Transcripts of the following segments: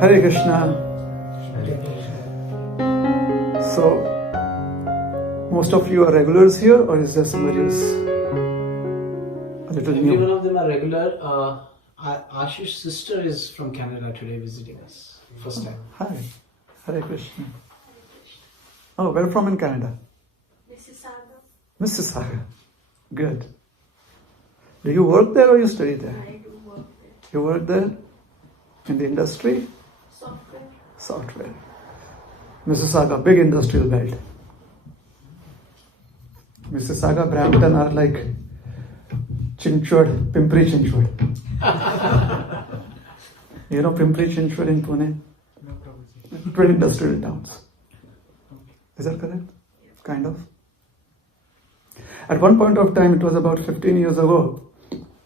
Hare Krishna. So, most of you are regulars here, or is there somebody who's a little new? Every one of them are regular. Ashish's sister is from Canada today visiting us. First time. Hi. Hare Krishna. Oh, where from in Canada? Mississauga. Mississauga. Good. Do you work there or you study there? I do work there. You work there? In the industry? Software. Software. Mississauga, big industrial belt. Mississauga, Brampton are like Chinchwad, Pimpri Chinchwad. You know Pimpri Chinchwad in Pune? Twin industrial towns. Is that correct? Kind of. At one point of time, it was about 15 years ago,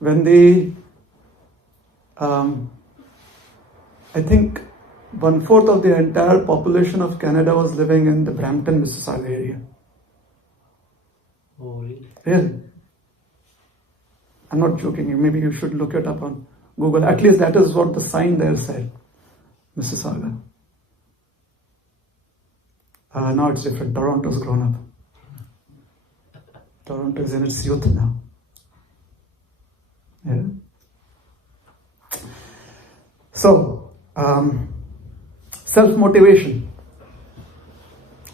when I think 1/4 of the entire population of Canada was living in the Brampton, Mississauga area. Oh, really? Really? I'm not joking. Maybe you should look it up on Google. At least that is what the sign there said. Mississauga. Now it's different. Toronto's grown up. Toronto is in its youth now. Yeah. So, self-motivation.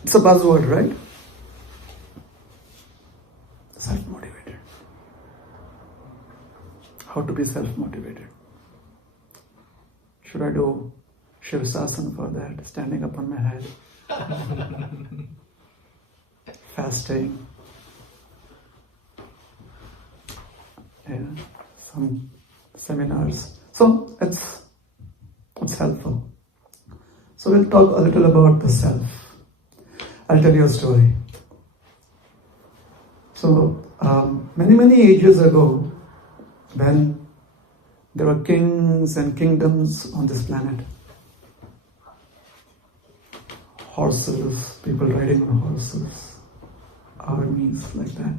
It's a buzzword, right? Self-motivated. How to be self-motivated? Should I do Shivasasana for that? Standing up on my head? Fasting? Yeah, some seminars. So it's helpful. So we'll talk a little about the self. I'll tell you a story. So many ages ago, when there were kings and kingdoms on this planet, horses, people riding on horses, armies like that,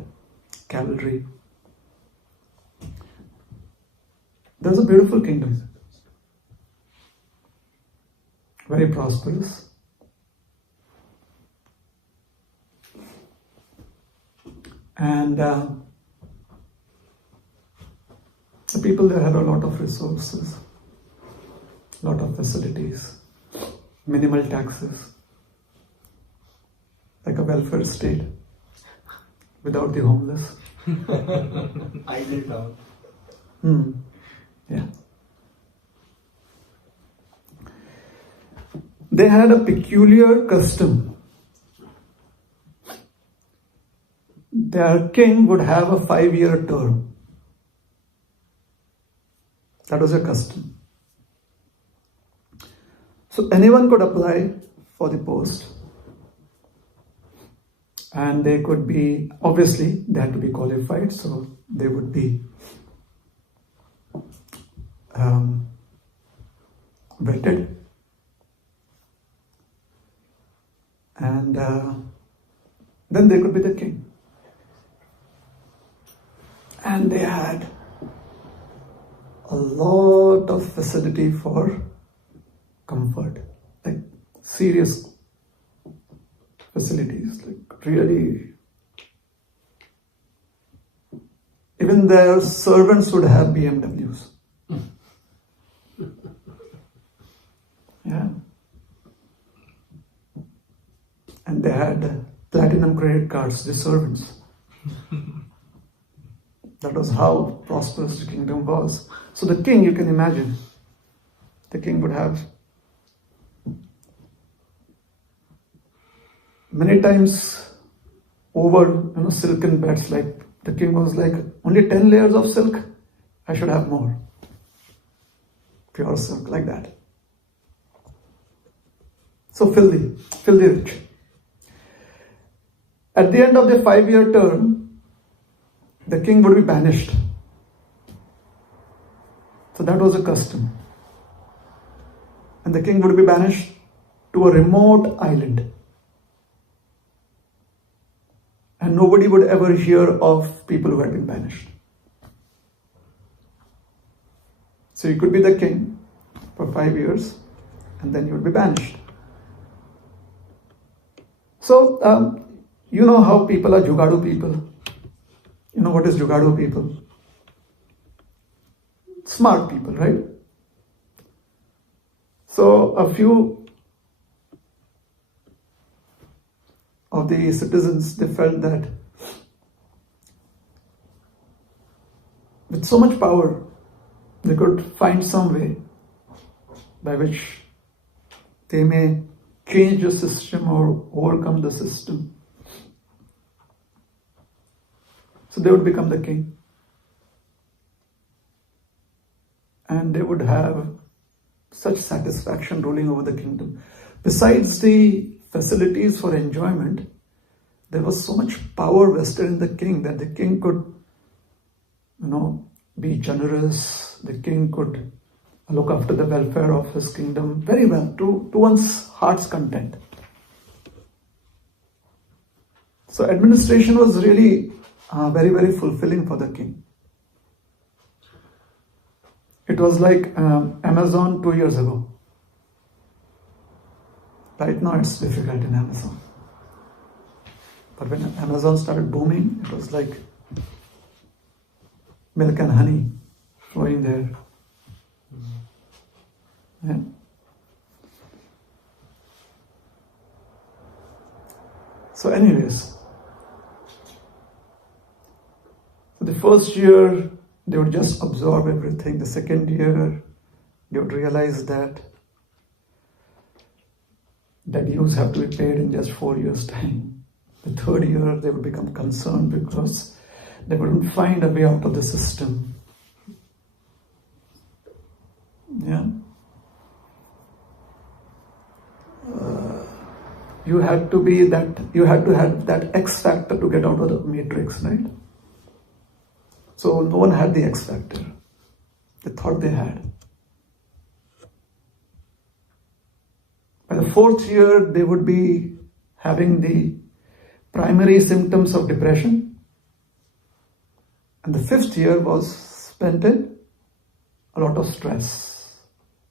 cavalry. There's a beautiful kingdom, very prosperous. And the people there had a lot of resources, a lot of facilities, minimal taxes, like a welfare state without the homeless. Ideal town. Yeah. They had a peculiar custom. Their king would have a 5-year term. That was a custom. So anyone could apply for the post. And they could be, obviously, they had to be qualified, so they would be vetted, and then they could be the king. And they had a lot of facility for comfort, like serious facilities, like really. Even their servants would have BMWs. Yeah. And they had platinum credit cards, the servants. That was how prosperous the kingdom was. So the king, you can imagine, the king would have many times over, silken beds. Like the king was like, only 10 layers of silk, I should have more. Pure silk, like that. So filthy rich. At the end of the 5-year term, the king would be banished. So that was a custom. And the king would be banished to a remote island. And nobody would ever hear of people who had been banished. So you could be the king for 5 years, and then you would be banished. So, you know how people are Jugadu people. You know what is Jugadu people? Smart people, right? So a few of the citizens, they felt that with so much power, they could find some way by which they may change the system or overcome the system. So they would become the king. And they would have such satisfaction ruling over the kingdom. Besides the facilities for enjoyment, there was so much power vested in the king that the king could, be generous. The king could look after the welfare of his kingdom very well, to one's heart's content. So administration was really very, very fulfilling for the king. It was like Amazon 2 years ago. Right now it's difficult in Amazon. But when Amazon started booming, it was like milk and honey flowing there. Yeah. So anyways, so the first year they would just absorb everything. The second year they would realize that dues have to be paid in just 4 years' time. The third year they would become concerned because they wouldn't find a way out of the system. Yeah. You had to have that X factor to get out of the matrix, right? So no one had the X factor. They thought they had. By the fourth year, they would be having the primary symptoms of depression. And the fifth year was spent in a lot of stress.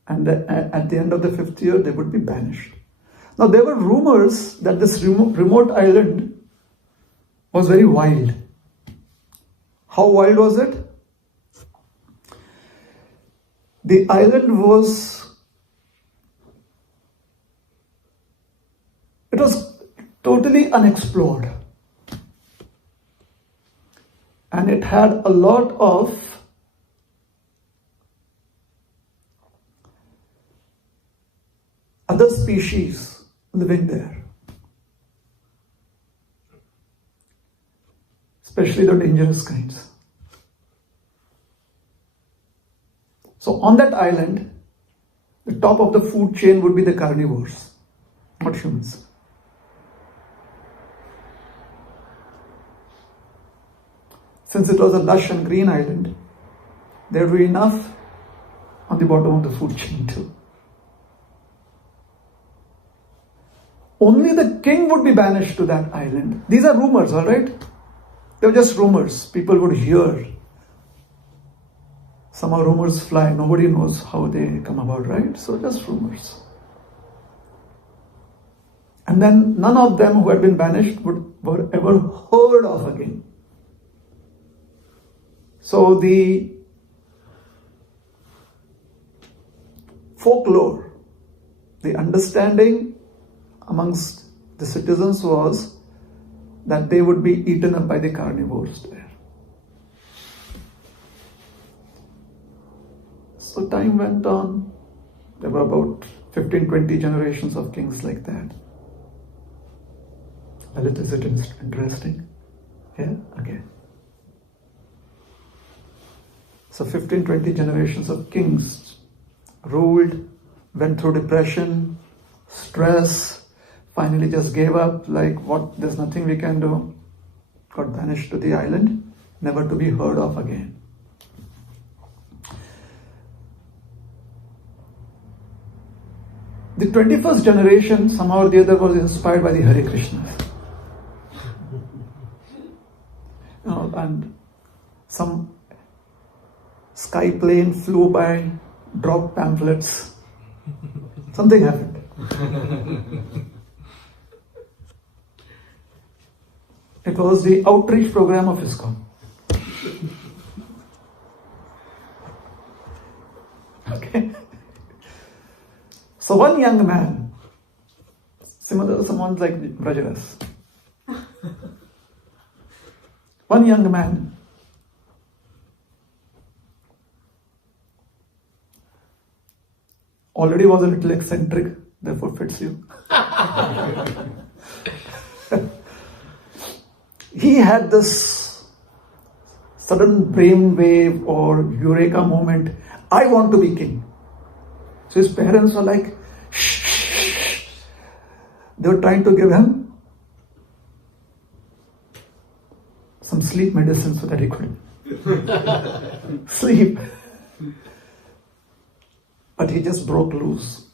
And at the end of the fifth year, they would be banished. Now, there were rumors that this remote island was very wild. How wild was it? The island was totally unexplored. And it had a lot of other species living there, especially the dangerous kinds. So on that island, the top of the food chain would be the carnivores, not humans. Since it was a lush and green island, there would be enough on the bottom of the food chain too. Only the king would be banished to that island. These are rumors, all right? They were just rumors. People would hear. Somehow rumors fly. Nobody knows how they come about, right? So just rumors. And then none of them who had been banished were ever heard of again. So the folklore, the understanding amongst the citizens was that they would be eaten up by the carnivores there. So time went on. There were about 15-20 generations of kings like that. Well, is it interesting? Yeah, again. So 15-20 generations of kings ruled, went through depression, stress, finally just gave up, like what, there's nothing we can do. Got banished to the island, never to be heard of again. The 21st generation somehow or the other was inspired by the Hare Krishnas. And some sky plane flew by, dropped pamphlets. Something happened. It was the outreach program of ISKCON. Okay. So one young man, similar to someone like Brajaras, one young man already was a little eccentric, therefore fits you. He had this sudden brainwave or eureka moment, I want to be king. So his parents were like, shh. They were trying to give him some sleep medicine so that he could sleep. But he just broke loose.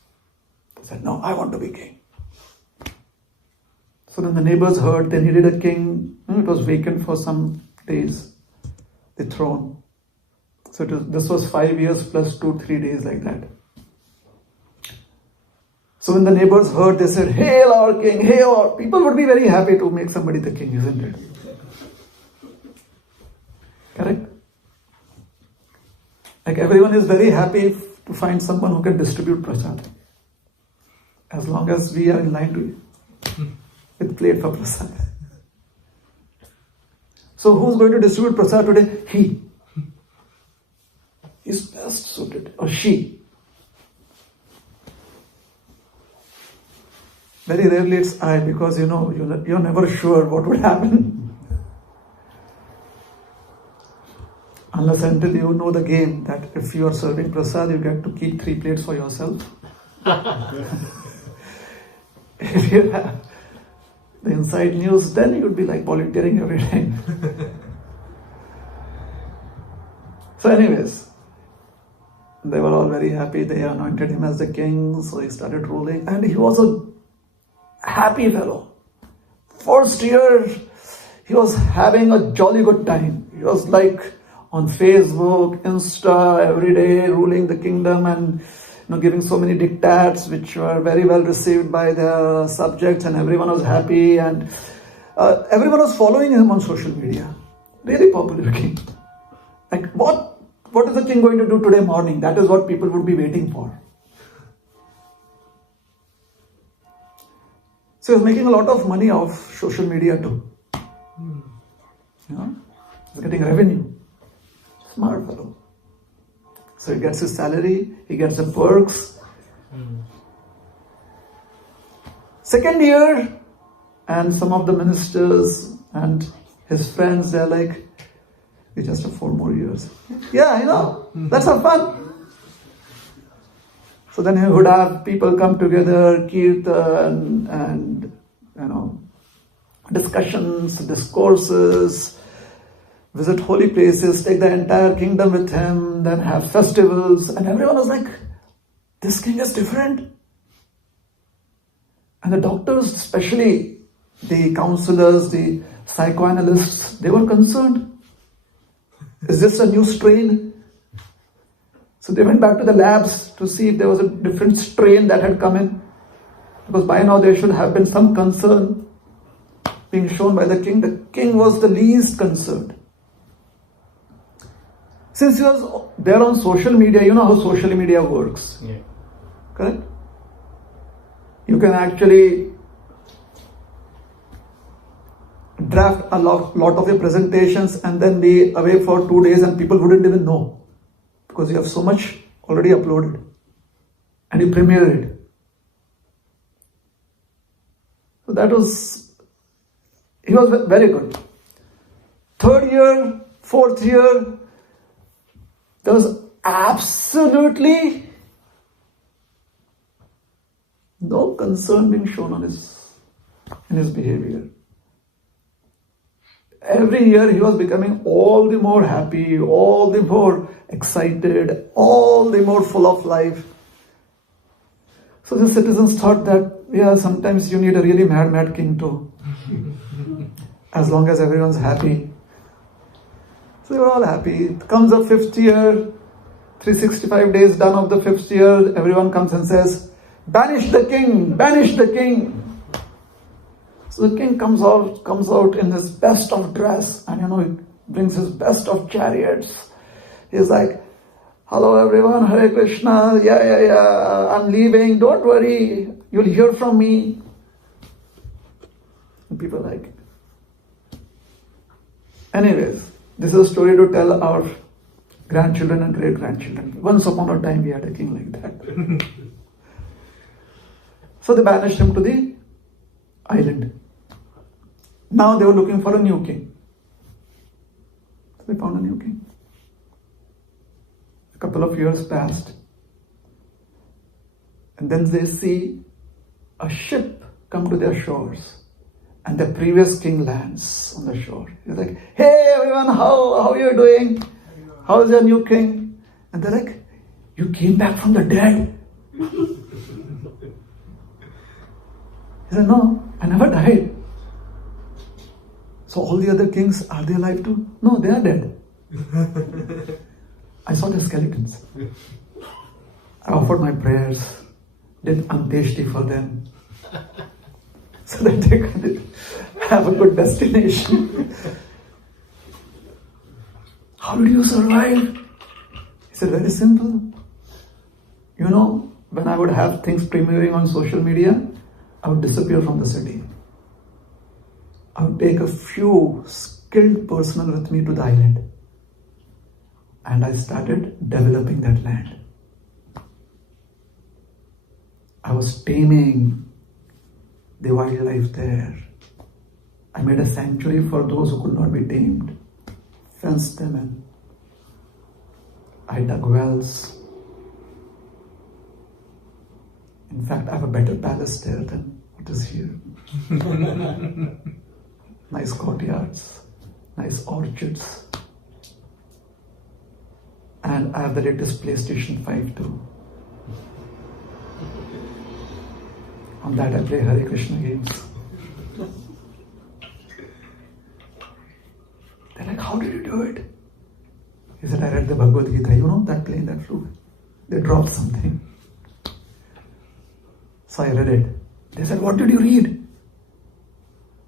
He said, no, I want to be king. So then the neighbors heard they needed a king. It was vacant for some days, the throne. So this was 5 years plus 2-3 days like that. So when the neighbors heard, they said, hail our king, hail our... People would be very happy to make somebody the king, isn't it? Correct? Like everyone is very happy to find someone who can distribute prasad. As long as we are in line to it. With plate for prasad. So who's going to distribute prasad today? He. He's best suited. Or she. Very rarely it's I, because you're never sure what would happen. Unless until you know the game, that if you are serving prasad, you get to keep 3 plates for yourself. If you have the inside news, then you would be like volunteering every time. So anyways, they were all very happy. They anointed him as the king, so he started ruling. And he was a happy fellow. First year, he was having a jolly good time. He was like on Facebook, Insta, every day ruling the kingdom and giving so many diktats which were very well received by the subjects, and everyone was happy, and everyone was following him on social media. Really popular king. Like what is the king going to do today morning? That is what people would be waiting for. So he was making a lot of money off social media too. He's getting revenue. Smart fellow. So he gets his salary, he gets the perks. Second year, and some of the ministers and his friends, they're like, we just have 4 more years. Yeah, I know. Let's have fun. So then he would have people come together, Kirtan, and discussions, discourses, visit holy places, take the entire kingdom with him, then have festivals, and everyone was like, this king is different. And the doctors, especially the counselors, the psychoanalysts, they were concerned. Is this a new strain? So they went back to the labs to see if there was a different strain that had come in. Because by now there should have been some concern being shown by the king. The king was the least concerned. Since he was there on social media, you know how social media works. Yeah. Correct? You can actually draft a lot of your presentations and then be away for 2 days and people wouldn't even know. Because you have so much already uploaded. And you premiere it. So he was very good. 3rd year, 4th year, there was absolutely no concern being shown in his behavior. Every year he was becoming all the more happy, all the more excited, all the more full of life. So the citizens thought that, yeah, sometimes you need a really mad king too. As long as everyone's happy. So they were all happy. It comes the 5th year, 365 days done of the 5th year, everyone comes and says, Banish the king, banish the king. So the king comes out in his best of dress, and he brings his best of chariots. He's like, hello everyone, Hare Krishna, yeah, I'm leaving, don't worry, you'll hear from me. And people are like, anyways, this is a story to tell our grandchildren and great-grandchildren. Once upon a time we had a king like that. So they banished him to the island. Now they were looking for a new king. So they found a new king. A couple of years passed. And then they see a ship come to their shores. And the previous king lands on the shore. He's like, hey everyone, how are you doing? How is your new king? And they're like, you came back from the dead? He said, no, I never died. So all the other kings, are they alive too? No, they are dead. I saw the skeletons. I offered my prayers, did anteshti for them, so that they could have a good destination. How did you survive? He said, very simple. When I would have things premiering on social media, I would disappear from the city. I would take a few skilled personnel with me to the island. And I started developing that land. I was taming the wildlife there. I made a sanctuary for those who could not be tamed. Fenced them in. I dug wells. In fact, I have a better palace there than what is here. Nice courtyards, nice orchards. And I have the latest PlayStation 5 too. On that I play Hare Krishna games. They're like, how did you do it? He said, I read the Bhagavad Gita, that plane, that flew. They dropped something. So I read it. They said, what did you read?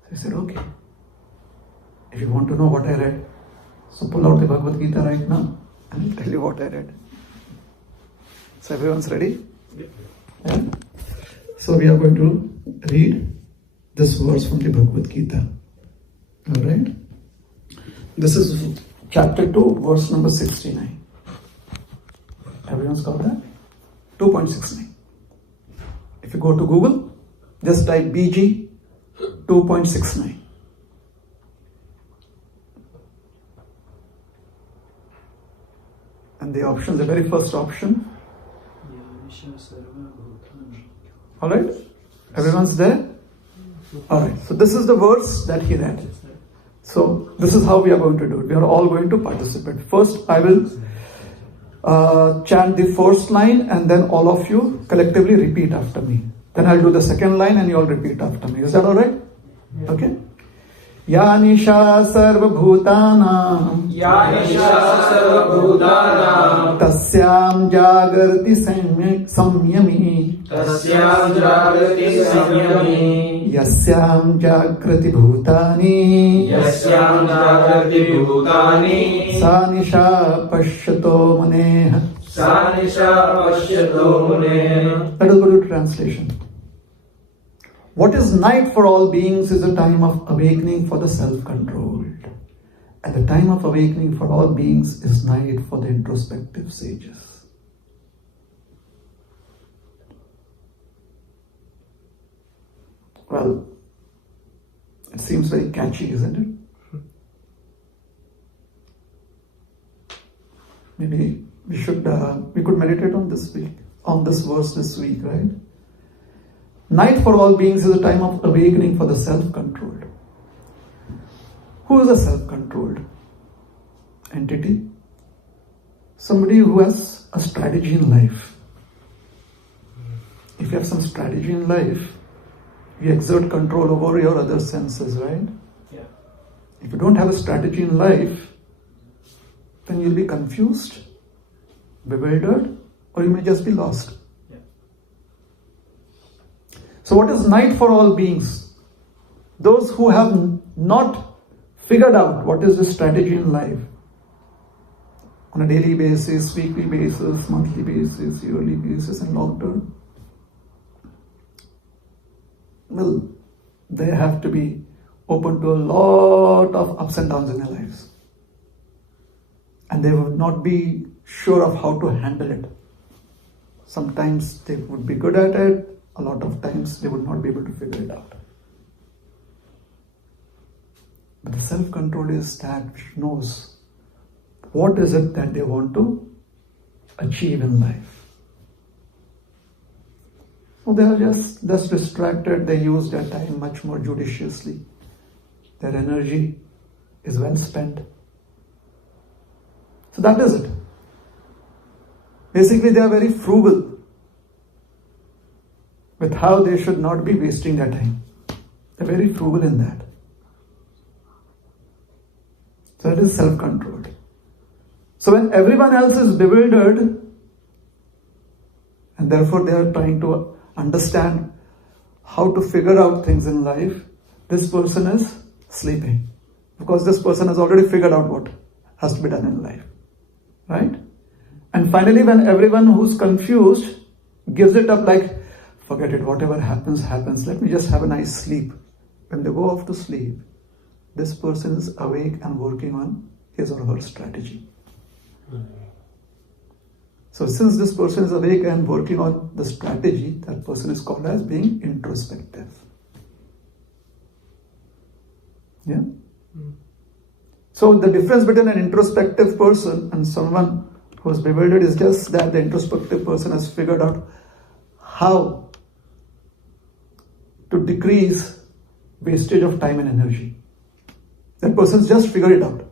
So I said, okay. If you want to know what I read, so pull out the Bhagavad Gita right now and I'll tell you what I read. So everyone's ready? Yeah? So we are going to read this verse from the Bhagavad Gita. Alright? This is chapter 2, verse number 69. Everyone's got that? 2.69. If you go to Google, just type BG 2.69. And the option, the very first option. Alright? Everyone's there? Alright, so this is the verse that he read. So this is how we are going to do it. We are all going to participate. First, I will chant the first line and then all of you collectively repeat after me. Then I'll do the second line and you all repeat after me. Is that alright? Okay? Ya Nisha Sarva Bhutanam Tasyam Jagarti Samyami Yasyam Jagrati Bhutani Sa Nisha Pashyato Maneha. Let us go to translation. What is night for all beings is a time of awakening for the self-controlled. And the time of awakening for all beings is night for the introspective sages. Well, it seems very catchy, isn't it? Maybe we could meditate on this verse this week, right? Night for all beings is a time of awakening for the self-controlled. Who is a self-controlled entity? Somebody who has a strategy in life. If you have some strategy in life, you exert control over your other senses, right? Yeah. If you don't have a strategy in life, then you'll be confused, bewildered, or you may just be lost. Yeah. So what is night for all beings? Those who have not figured out what is the strategy in life on a daily basis, weekly basis, monthly basis, yearly basis, and long term. Well, they have to be open to a lot of ups and downs in their lives. And they would not be sure of how to handle it. Sometimes they would be good at it, a lot of times they would not be able to figure it out. But the self-control is that which knows what is it that they want to achieve in life. So they are just distracted, they use their time much more judiciously. Their energy is well spent. So that is it. Basically, they are very frugal with how they should not be wasting their time. They're very frugal in that. So it is self-controlled. So when everyone else is bewildered, and therefore they are trying to understand how to figure out things in life, this person is sleeping. Because this person has already figured out what has to be done in life. Right? And finally, when everyone who's confused gives it up like, forget it, whatever happens, happens. Let me just have a nice sleep. When they go off to sleep, this person is awake and working on his or her strategy. So since this person is awake and working on the strategy, that person is called as being introspective. Yeah? So the difference between an introspective person and someone who is bewildered is just that the introspective person has figured out how to decrease wastage of time and energy. That person's just figured it out.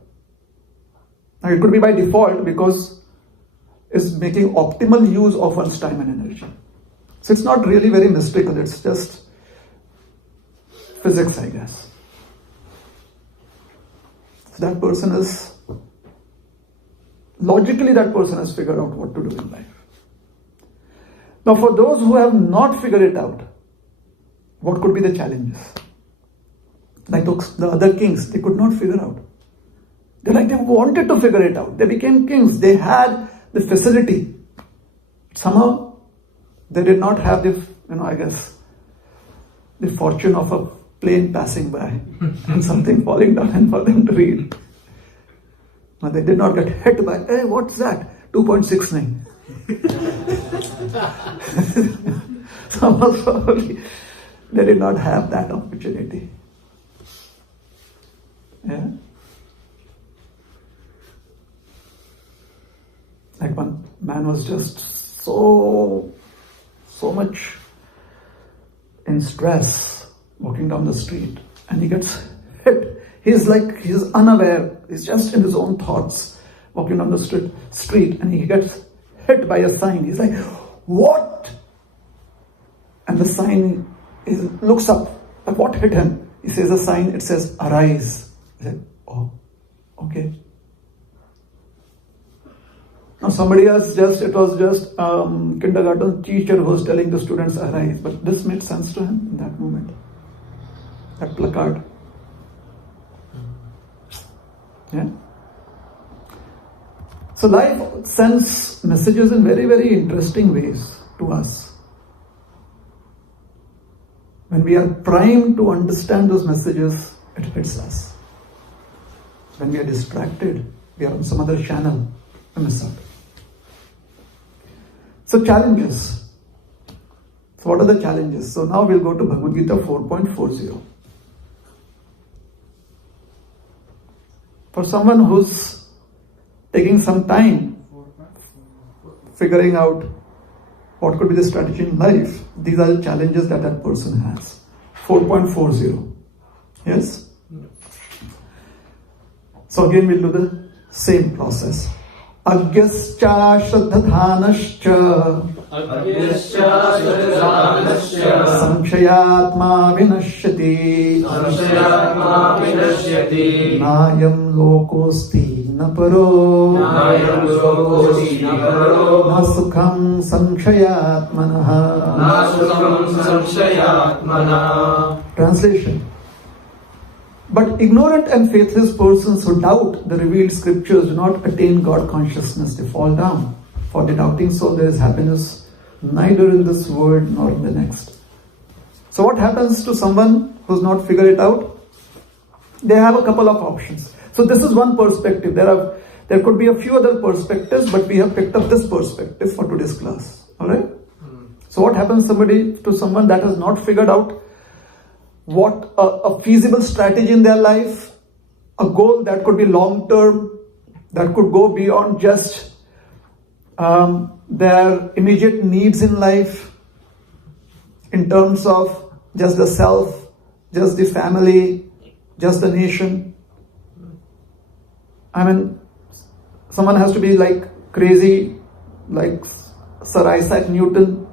Now it could be by default because it's making optimal use of one's time and energy. So it's not really very mystical, it's just physics, I guess. So that person is, logically that person has figured out what to do in life. Now for those who have not figured it out, what could be the challenges? Like the other kings, they could not figure out. They wanted to figure it out. They became kings. They had the facility. Somehow they did not have the, the fortune of a plane passing by and something falling down and for them to read. But they did not get hit by, hey, what's that? 2.69. Somehow probably they did not have that opportunity. Yeah? Like one man was just so much in stress walking down the street and he gets hit. He's unaware. He's just in his own thoughts walking down the street and he gets hit by a sign. He's like, what? And the sign looks up. Like, what hit him? He says a sign, it says, arise. He's like, oh, okay. Now somebody else it was just kindergarten teacher who was telling the students arise, but this made sense to him in that moment. That placard. Yeah? So life sends messages in very, very interesting ways to us. When we are primed to understand those messages, it hits us. When we are distracted, we are on some other channel, we miss out. So challenges. So what are the challenges? So now we'll go to Bhagavad Gita 4.40. For someone who's taking some time figuring out what could be the strategy in life, these are the challenges that that person has. 4.40. Yes? So again we'll do the same process. Agyascha Shraddhanascha Samshayatma Vinashyati Nayam Lokosti Naparo Nasukham Samshayatmanaha. Translation. But ignorant and faithless persons who doubt the revealed scriptures do not attain God consciousness. They fall down. For the doubting soul there is happiness neither in this world nor in the next. So what happens to someone who's not figured it out? They have a couple of options. So this is one perspective. There could be a few other perspectives, but we have picked up this perspective for today's class. Alright? So what happens to someone that has not figured out what a feasible strategy in their life, a goal that could be long term, that could go beyond just their immediate needs in life, in terms of just the self, just the family, just the nation. I mean, someone has to be like crazy, like Sir Isaac Newton,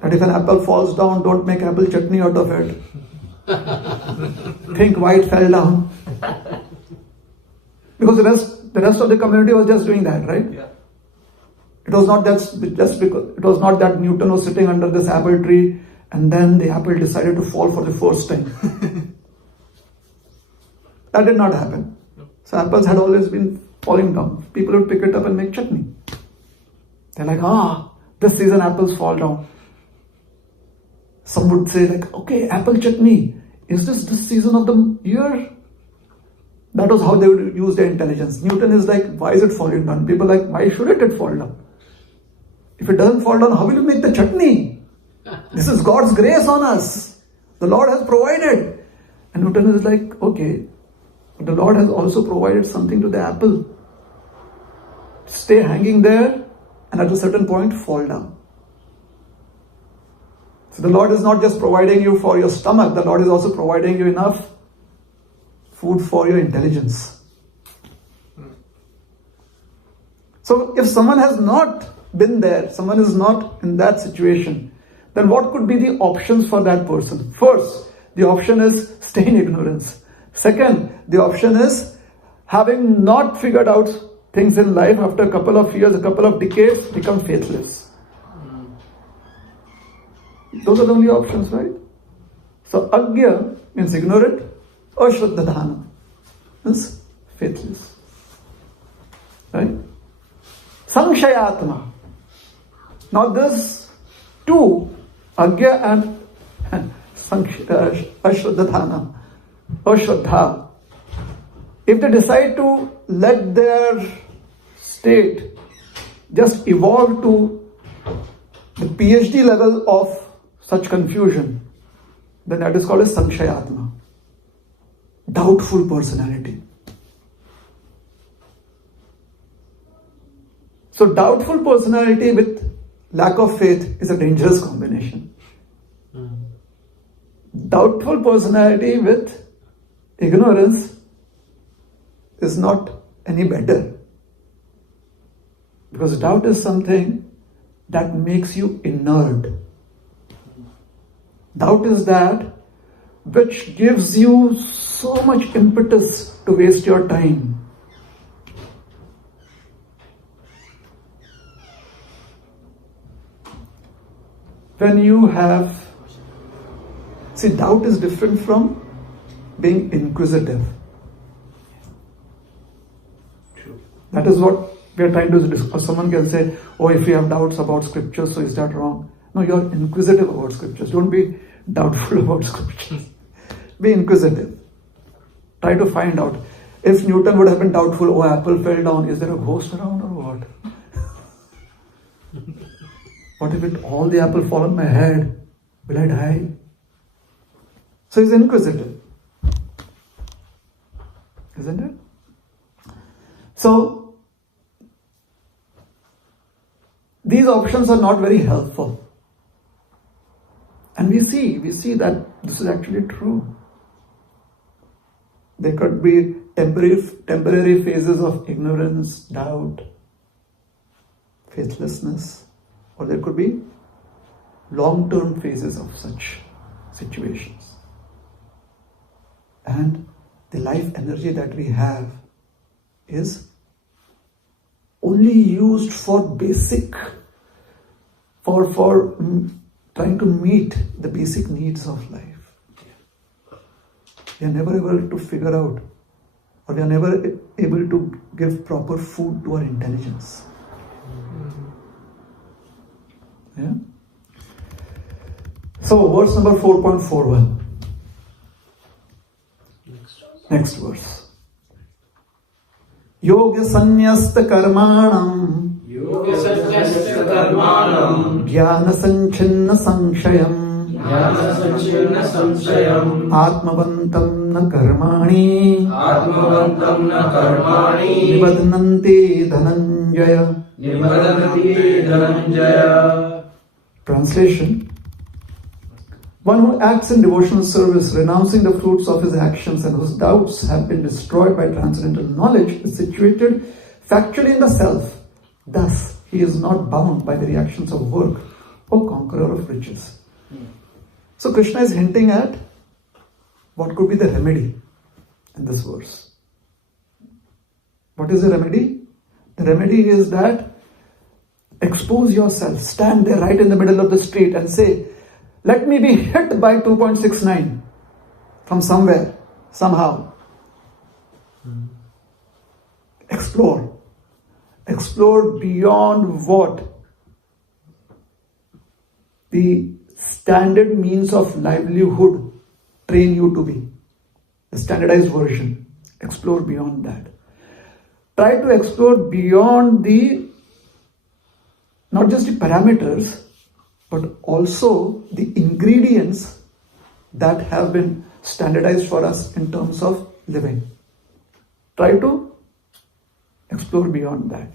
that if an apple falls down, don't make apple chutney out of it. Think why it fell down. Because the rest of the community was just doing that, right? Yeah. It was not just because it was not that Newton was sitting under this apple tree and then the apple decided to fall for the first time. That did not happen. So apples had always been falling down. People would pick it up and make chutney. They're like, this season apples fall down. Some would say like, okay, apple chutney, is this season of the year? That was how they would use their intelligence. Newton is like, why is it falling down? People are like, why shouldn't it fall down? If it doesn't fall down, how will you make the chutney? This is God's grace on us. The Lord has provided. And Newton is like, okay, but the Lord has also provided something to the apple. Stay hanging there and at a certain point fall down. So the Lord is not just providing you for your stomach, the Lord is also providing you enough food for your intelligence. So if someone has not been there, someone is not in that situation, then what could be the options for that person? First, the option is stay in ignorance. Second, the option is having not figured out things in life, after a couple of years, a couple of decades, become faithless. Those are the only options, right? So agya means ignorant, ashraddhana means faithless. Right? Samshayatma. Now this two, agya and ashraddhana, ashraddha, if they decide to let their state just evolve to the PhD level of such confusion, then that is called as samshayatma, doubtful personality. So doubtful personality with lack of faith is a dangerous combination. Doubtful personality with ignorance is not any better. Because doubt is something that makes you inert. Doubt is that which gives you so much impetus to waste your time. When you have... See, doubt is different from being inquisitive. True. That is what we are trying to discuss. Someone can say, oh, if you have doubts about scriptures, so is that wrong? No, you are inquisitive about scriptures. Don't be doubtful about scriptures. Be inquisitive. Try to find out. If Newton would have been doubtful, oh, apple fell down, is there a ghost around or what? What if all the apple fall on my head? Will I die? So he's inquisitive. Isn't it? So, these options are not very helpful. And we see that this is actually true. There could be temporary phases of ignorance, doubt, faithlessness, or there could be long-term phases of such situations. And the life energy that we have is only used for basic, for trying to meet the basic needs of life. We are never able to figure out, or we are never able to give proper food to our intelligence. Yeah? So, verse number 4.41. Next verse. Yoga sanyasta karmanam jnana sanchinna samshayam atmavantam na karmani nibadnante dhananjaya. Translation: one who acts in devotional service, renouncing the fruits of his actions and whose doubts have been destroyed by transcendental knowledge, is situated factually in the self. Thus, he is not bound by the reactions of work or conqueror of riches. So Krishna is hinting at what could be the remedy in this verse. What is the remedy? The remedy is that expose yourself, stand there right in the middle of the street and say, let me be hit by 2.69 from somewhere, somehow. Explore. Explore beyond what the standard means of livelihood train you to be. The standardized version. Explore beyond that. Try to explore beyond not just the parameters, but also the ingredients that have been standardized for us in terms of living. Try to explore beyond that.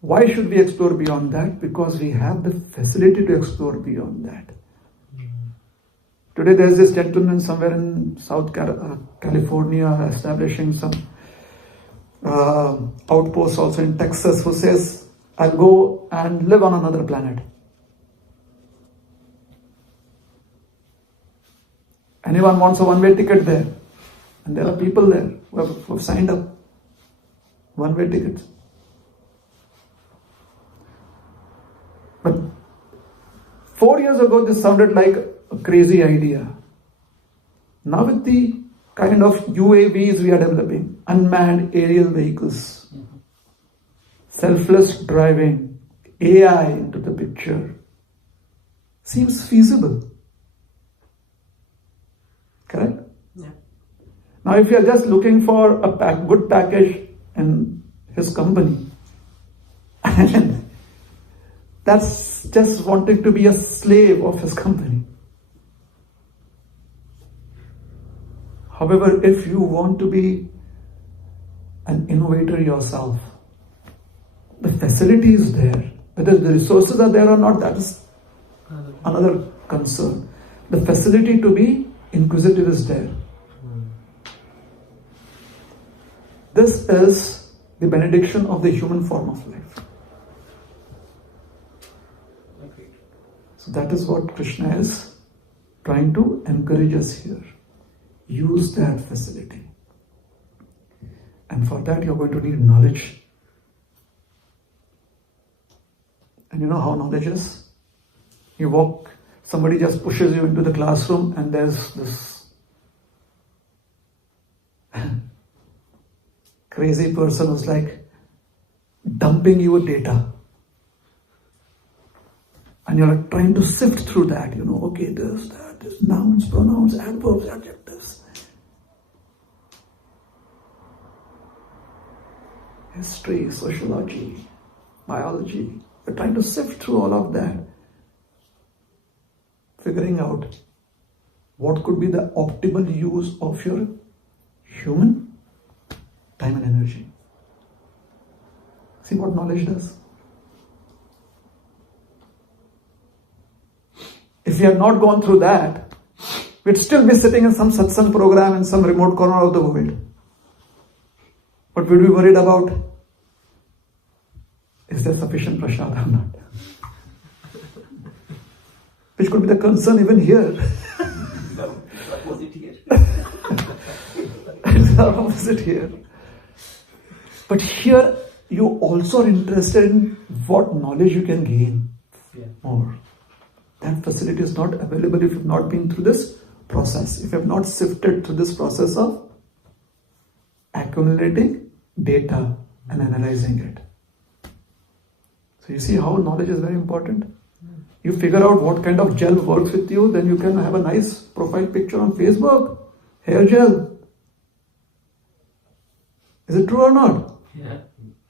Why should we explore beyond that? Because we have the facility to explore beyond that. Today there is this gentleman somewhere in South California establishing some outposts also in Texas who says, I'll go and live on another planet. Anyone wants a one-way ticket there? And there are people there who have signed up. One-way tickets. But 4 years ago, this sounded like a crazy idea. Now with the kind of UAVs we are developing, unmanned aerial vehicles, selfless driving, AI into the picture, seems feasible. Correct? Yeah. Now if you are just looking for a good package in his company, that's just wanting to be a slave of his company. However, if you want to be an innovator yourself, the facility is there. Whether the resources are there or not, that is another concern. The facility to be inquisitive is there. This is the benediction of the human form of life. So that is what Krishna is trying to encourage us here. Use that facility. And for that you're going to need knowledge. And you know how knowledge is? You walk, somebody just pushes you into the classroom and there's this crazy person who's like dumping you data. And you're like trying to sift through that, okay, this, that, this, nouns, pronouns, adverbs, adjectives. History, sociology, biology. You're trying to sift through all of that, figuring out what could be the optimal use of your human time and energy. See what knowledge does? If we had not gone through that, we'd still be sitting in some satsang program in some remote corner of the world. What would we be worried about? Is there sufficient prasad or not? Which could be the concern even here. Opposite here. It's the opposite here. But here you also are interested in what knowledge you can gain more. That facility is not available if you've not been through this process. If you have not sifted through this process of accumulating data and analyzing it. So you see how knowledge is very important. You figure out what kind of gel works with you, then you can have a nice profile picture on Facebook. Hair gel. Is it true or not? Yeah.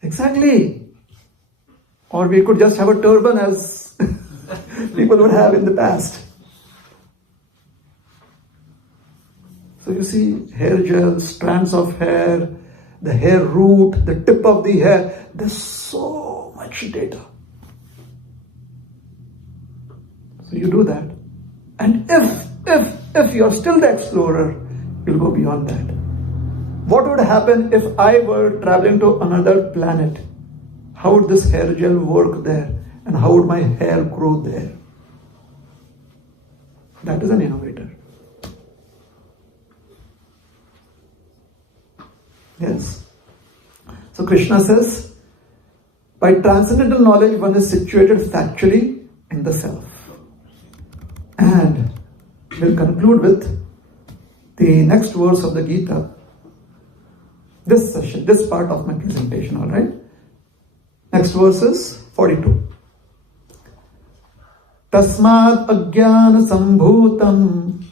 Exactly. Or we could just have a turban as people would have in the past. So you see hair gel, strands of hair, the hair root, the tip of the hair. There's so much data. So you do that. And if you're still the explorer, you'll go beyond that. What would happen if I were traveling to another planet? How would this hair gel work there? And how would my hair grow there? That is an innovator. Yes. So Krishna says, by transcendental knowledge, one is situated factually in the self. And we'll conclude with the next verse of the Gita. This session, this part of my presentation, all right? Next verse is 42. Tasmad ajnana sambhutam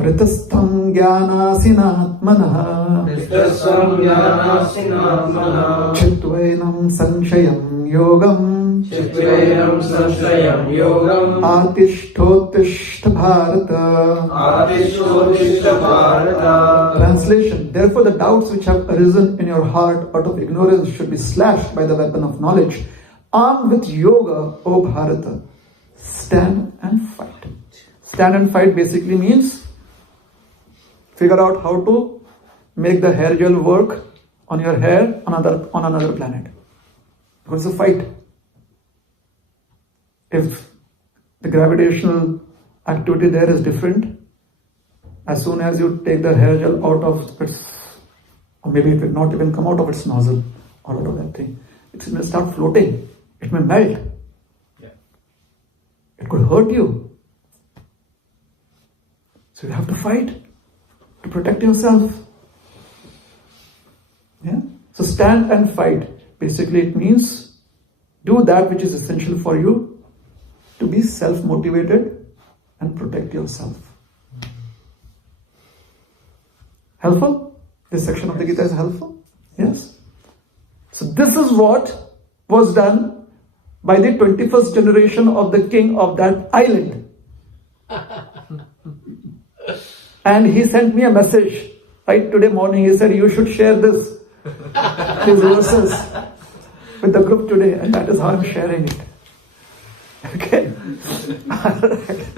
ritastham jnanasinatmanah chitvainam sanshayam yogam Atishthotishth Bharata. Translation. Therefore the doubts which have arisen in your heart out of ignorance should be slashed by the weapon of knowledge. Armed with yoga, O Bharata, stand and fight. Stand and fight basically means figure out how to make the hair gel work on your hair on another planet. Because it's a fight. If the gravitational activity there is different, as soon as you take the hair gel out of its, or maybe it will not even come out of its nozzle or out of that thing, it may start floating. It may melt. Yeah. It could hurt you. So you have to fight to protect yourself. Yeah? So stand and fight. Basically it means do that which is essential for you to be self-motivated and protect yourself. Helpful? This section of the Gita is helpful? Yes? So this is what was done by the 21st generation of the king of that island. And he sent me a message, right, today morning. He said, you should share these verses with the group today. And that is how I'm sharing it. Okay? Alright.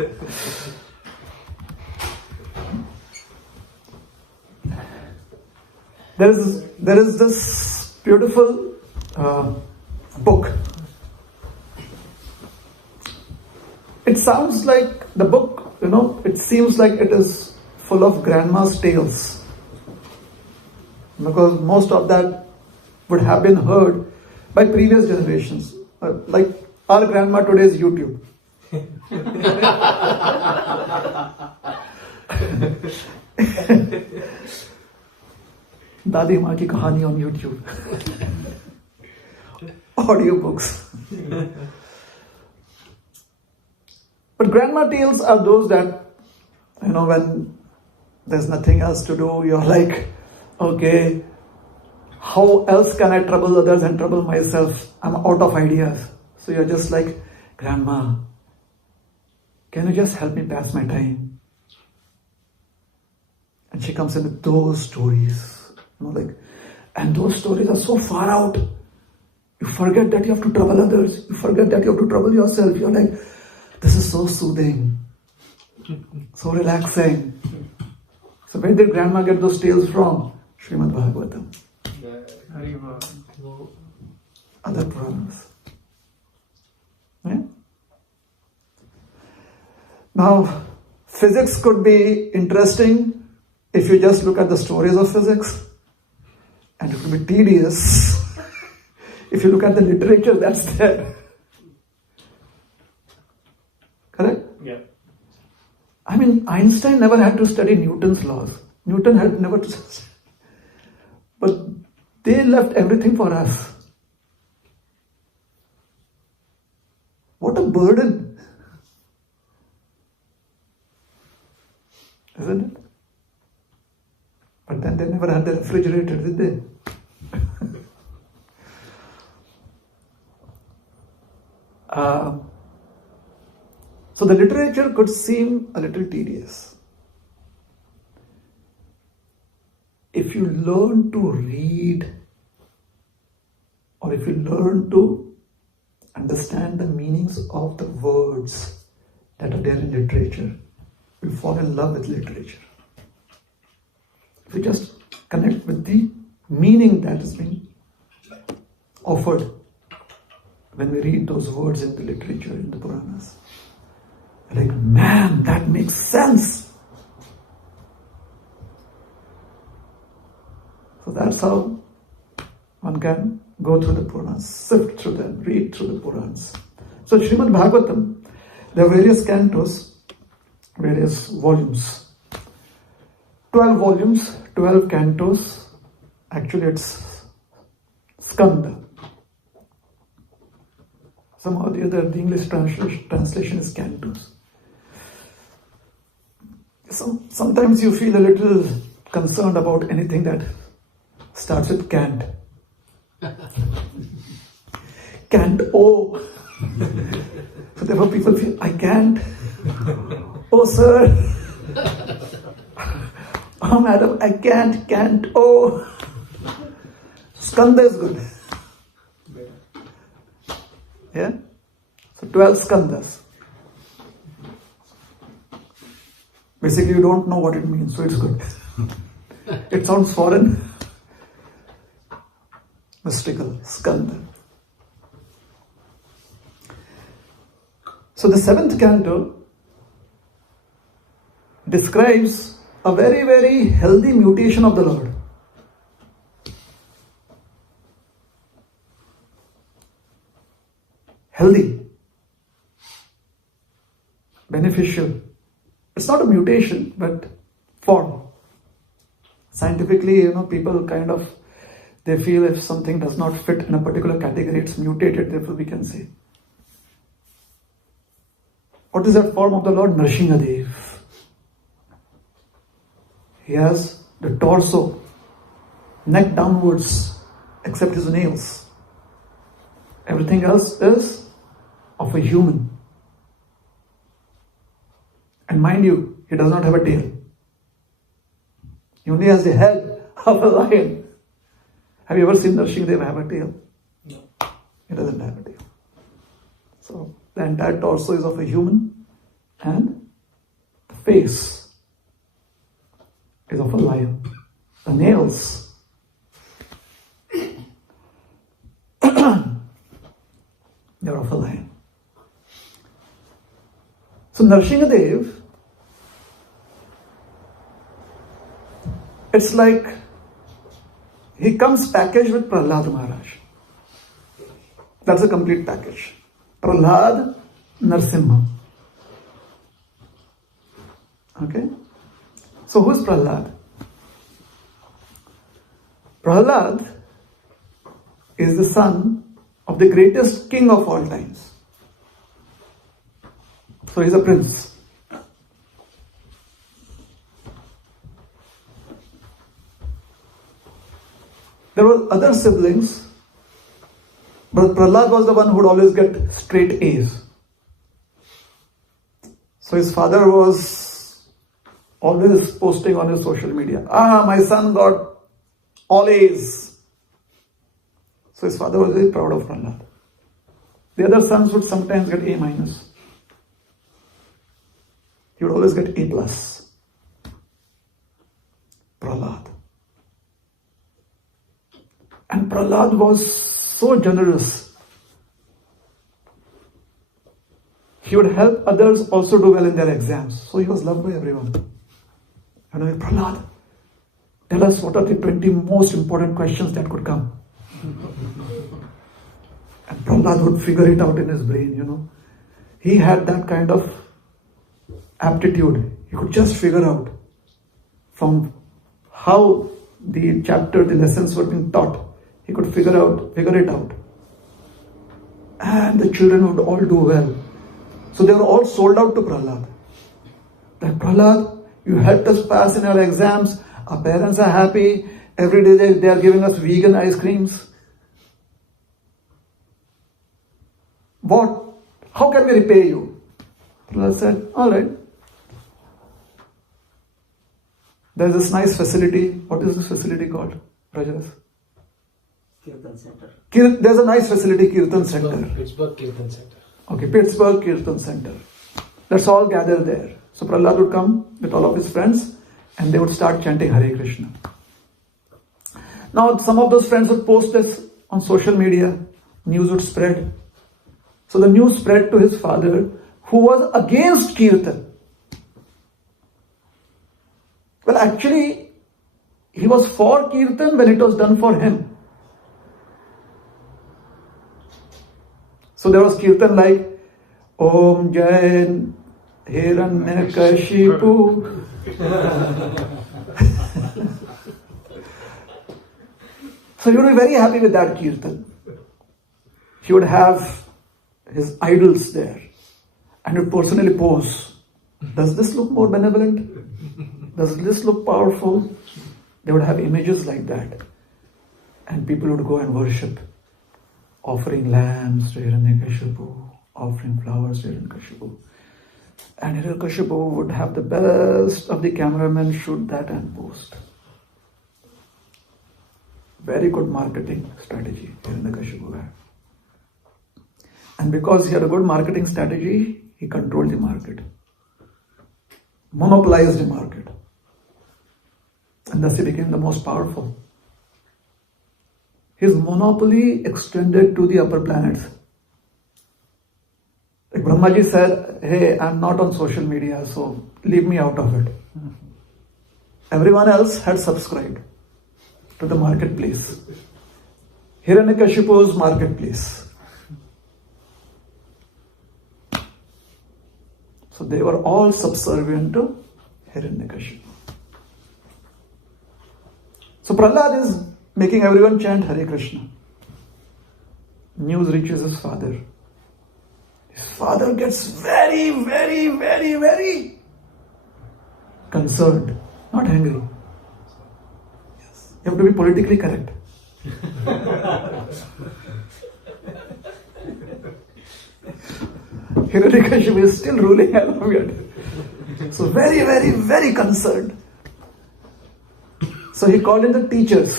There is this beautiful book. It sounds like the book, it seems like it is full of grandma's tales. Because most of that would have been heard by previous generations. Like our grandma today is YouTube. Dadi Ma ki kahani on YouTube. Audiobooks. But grandma tales are those that, when there's nothing else to do, you're like, okay, how else can I trouble others and trouble myself? I'm out of ideas. So you're just like, Grandma, can you just help me pass my time? And she comes in with those stories, and those stories are so far out. You forget that you have to trouble others. You forget that you have to trouble yourself. You're like, this is so soothing, so relaxing. So where did Grandma get those tales from? Srimad Bhagavatam. No. Other Puranas. Yeah? Now, physics could be interesting if you just look at the stories of physics, and it will be tedious if you look at the literature that's there. Correct? Yeah. I mean, Einstein never had to study Newton's laws. Newton had never to. But they left everything for us. What a burden. Isn't it? But then they never had the refrigerator, did they? So the literature could seem a little tedious. If you learn to read, or if you learn to understand the meanings of the words that are there in literature, you fall in love with literature. If you just connect with the meaning that is being offered when we read those words in the literature, in the Puranas, like, man, that makes sense. So that's how one can go through the Puranas, sift through them, read through the Puranas. So Srimad Bhagavatam, there are various cantos, various volumes. 12 volumes, 12 cantos. Actually it's skanda. Somehow the other, the English translation is cantos. Sometimes you feel a little concerned about anything that starts with can't. Can't, oh. So therefore people feel, I can't. Oh sir. Oh madam, I can't, oh. Skanda is good. Yeah? So 12 skandhas. Basically you don't know what it means, so it's good. It sounds foreign. Mystical, skandha. So the 7th canto describes a very, very healthy mutation of the Lord. Healthy, beneficial. It's not a mutation, but form. Scientifically, people kind of, they feel if something does not fit in a particular category, it's mutated, therefore we can say. What is that form of the Lord? Nrsimhadev. He has the torso, neck downwards, except his nails. Everything else is of a human. And mind you, he does not have a tail. He only has the head of a lion. Have you ever seen Nrsimhadev have a tail? No. He doesn't have a tail. So the entire torso is of a human and the face is of a lion. The nails they're of a lion. So Nrsimhadev, it's like he comes packaged with Prahlad Maharaj. That's a complete package. Prahlad, Narsimha. Okay? So who is Prahlad? Prahlad is the son of the greatest king of all times. So he's a prince. There were other siblings, but Prahlad was the one who would always get straight A's. So his father was always posting on his social media, my son got all A's. So his father was very proud of Prahlad. The other sons would sometimes get A minus. He would always get A plus. Prahlad. And Prahlad was so generous. He would help others also do well in their exams. So he was loved by everyone. And I said, Prahlad, tell us what are the 20 most important questions that could come. And Prahlad would figure it out in his brain, He had that kind of aptitude. He could just figure out from how the chapter, the lessons were being taught. He could figure it out. And the children would all do well. So they were all sold out to Prahlad. That Prahlad, you helped us pass in our exams. Our parents are happy. Every day they are giving us vegan ice creams. What? How can we repay you? Prahlad said, all right. There's this nice facility. What is this facility called, Rajas? Kirtan Center. There's a nice facility, Kirtan Center. Pittsburgh Kirtan Center. Okay, Pittsburgh Kirtan Center. Let's all gather there. So Prahlad would come with all of his friends and they would start chanting Hare Krishna. Now some of those friends would post this on social media. News would spread. So the news spread to his father, who was against Kirtan. Well, actually, he was for Kirtan when it was done for him. So there was Kirtan like Om Jai Hiranyakashipu. So he would be very happy with that Kirtan. He would have his idols there and would personally pose. Does this look more benevolent? Does this look powerful? They would have images like that. And people would go and worship, offering lambs to Hiranyakashipu, offering flowers to Hiranyakashipu. And Hiranyakashipu would have the best of the cameramen shoot that and post. Very good marketing strategy Hiranyakashipu had. And because he had a good marketing strategy, he controlled the market. Monopolized the market. And thus he became the most powerful. His monopoly extended to the upper planets. Like Brahmaji said, hey, I'm not on social media, so leave me out of it. Everyone else had subscribed to the marketplace. Hiranyakashipu's marketplace. So they were all subservient to Hiranyakashipu. So Prahlad is making everyone chant Hare Krishna. News reaches his father. His father gets very, very, very, very concerned, not angry. Yes. You have to be politically correct. Hiranyakashipu is still ruling along it. So very, very, very concerned. So he called in the teachers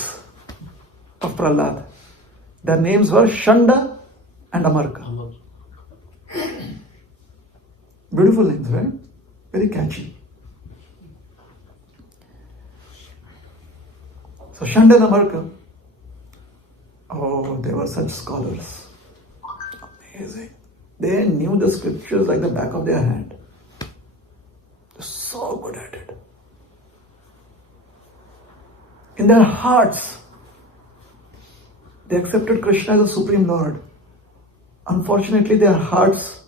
of Prahlad. Their names were Shanda and Amarka. Beautiful names, right? Very catchy. So Shanda and Amarka, oh, they were such scholars. Amazing. They knew the scriptures like the back of their hand. They're so good at it. In their hearts, they accepted Krishna as a Supreme Lord. Unfortunately, their hearts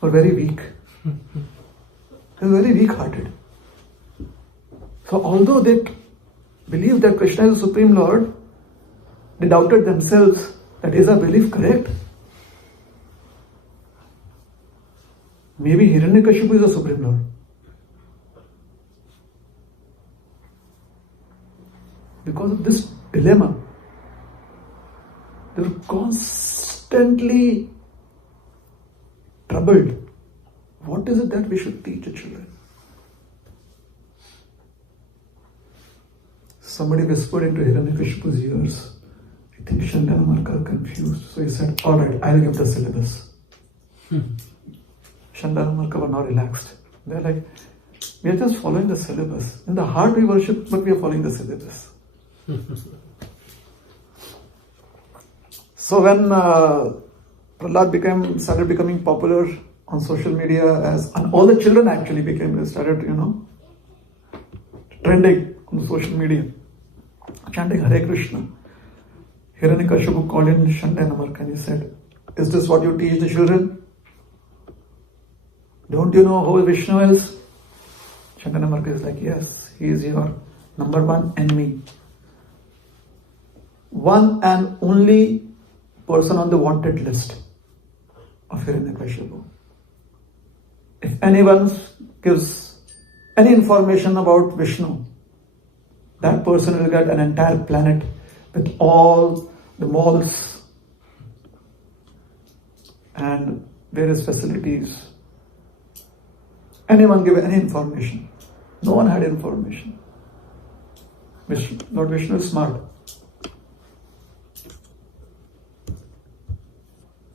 were very weak. They were very weak-hearted. So although they believed that Krishna is the Supreme Lord, they doubted themselves that is our belief correct? Maybe Hiranyakashipu is the Supreme Lord. Because of this dilemma, they were constantly troubled. What is it that we should teach the children? Somebody whispered into Hiranyakashipu's ears. I think Shanda and Amarka are confused. So he said, all right, I'll give the syllabus. Shanda and Amarka were now relaxed. They're like, we are just following the syllabus. In the heart we worship, but we are following the syllabus. So when Prahlad started becoming popular on social media, and all the children actually started, trending on social media, chanting Hare Krishna. Hiranyakashipu called in Shandayamarka and he said, "Is this what you teach the children? Don't you know who Vishnu is?" Shandayamarka is like, "Yes, he is your number one enemy. One and only person on the wanted list of Hiranyakashipu. If anyone gives any information about Vishnu, that person will get an entire planet with all the malls and various facilities. Anyone give any information. No one had information. Lord Vishnu is smart.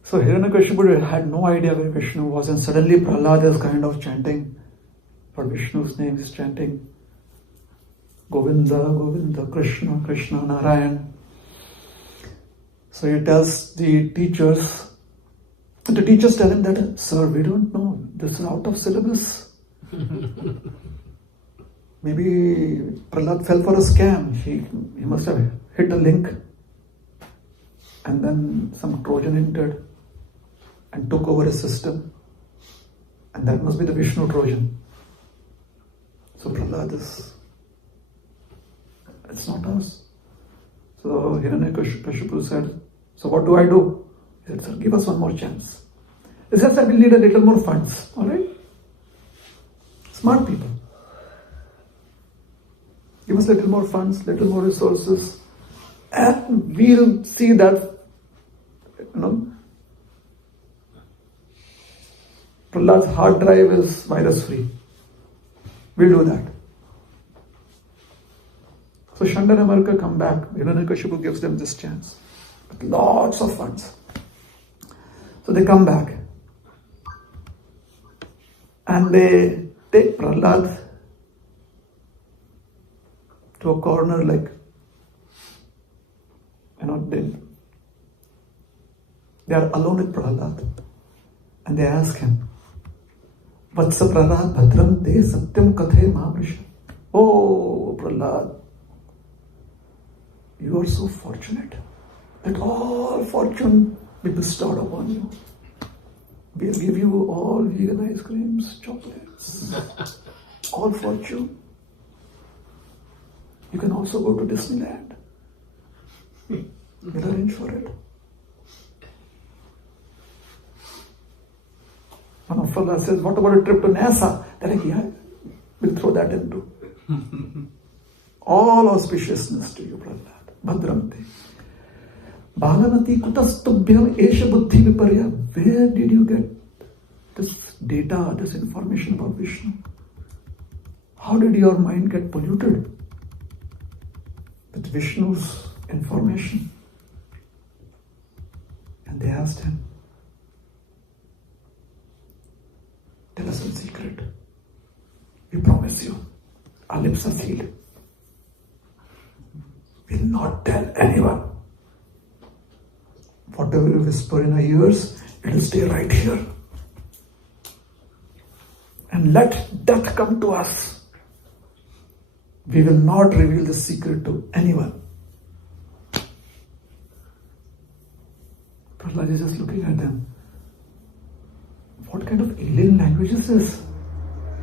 So Hiranyakashipu had no idea where Vishnu was, and suddenly Prahlad is kind of chanting for Vishnu's name. He's chanting Govinda, Govinda, Krishna, Krishna, Narayan. So he tells the teachers tell him that, "Sir, we don't know. This is out of syllabus." Maybe Prahlad fell for a scam. He must have hit a link, and then some Trojan entered and took over his system, and that must be the Vishnu Trojan. So Prahlad it's not us. So Hiranyakashipu said, "So what do I do?" He said, "Sir, give us one more chance." He said, "Sir, we'll need a little more funds." All right? Smart people. Give us a little more funds, little more resources, and we'll see that, Prahlad's hard drive is virus free. We'll do that. So Shandayamarka come back. Hiranyakashipu gives them this chance with lots of funds. So they come back and they take Prahlad to a corner, they are alone with Prahlad, and they ask him, "Vatsa Prahlad bhadram te satyam kathe mahamrisha." "Oh, Prahlad, you are so fortunate that all fortune be bestowed upon you. We'll give you all vegan ice creams, chocolates, all fortune. You can also go to Disneyland. We'll arrange for it." One of Prahlad says, "What about a trip to NASA?" They're like, "Yeah, we'll throw that in too." All auspiciousness to you, Prahlad. Bhadramte. Balanati kutastubhyam esha buddhi viparya. Where did you get this data, this information about Vishnu? How did your mind get polluted with Vishnu's information? And they asked him, "Tell us in secret. We promise you, our lips are sealed. We'll not tell anyone. Whatever you whisper in our ears, it'll stay right here. And let death come to us. We will not reveal the secret to anyone." Prahlad is just looking at them. What kind of alien language is this?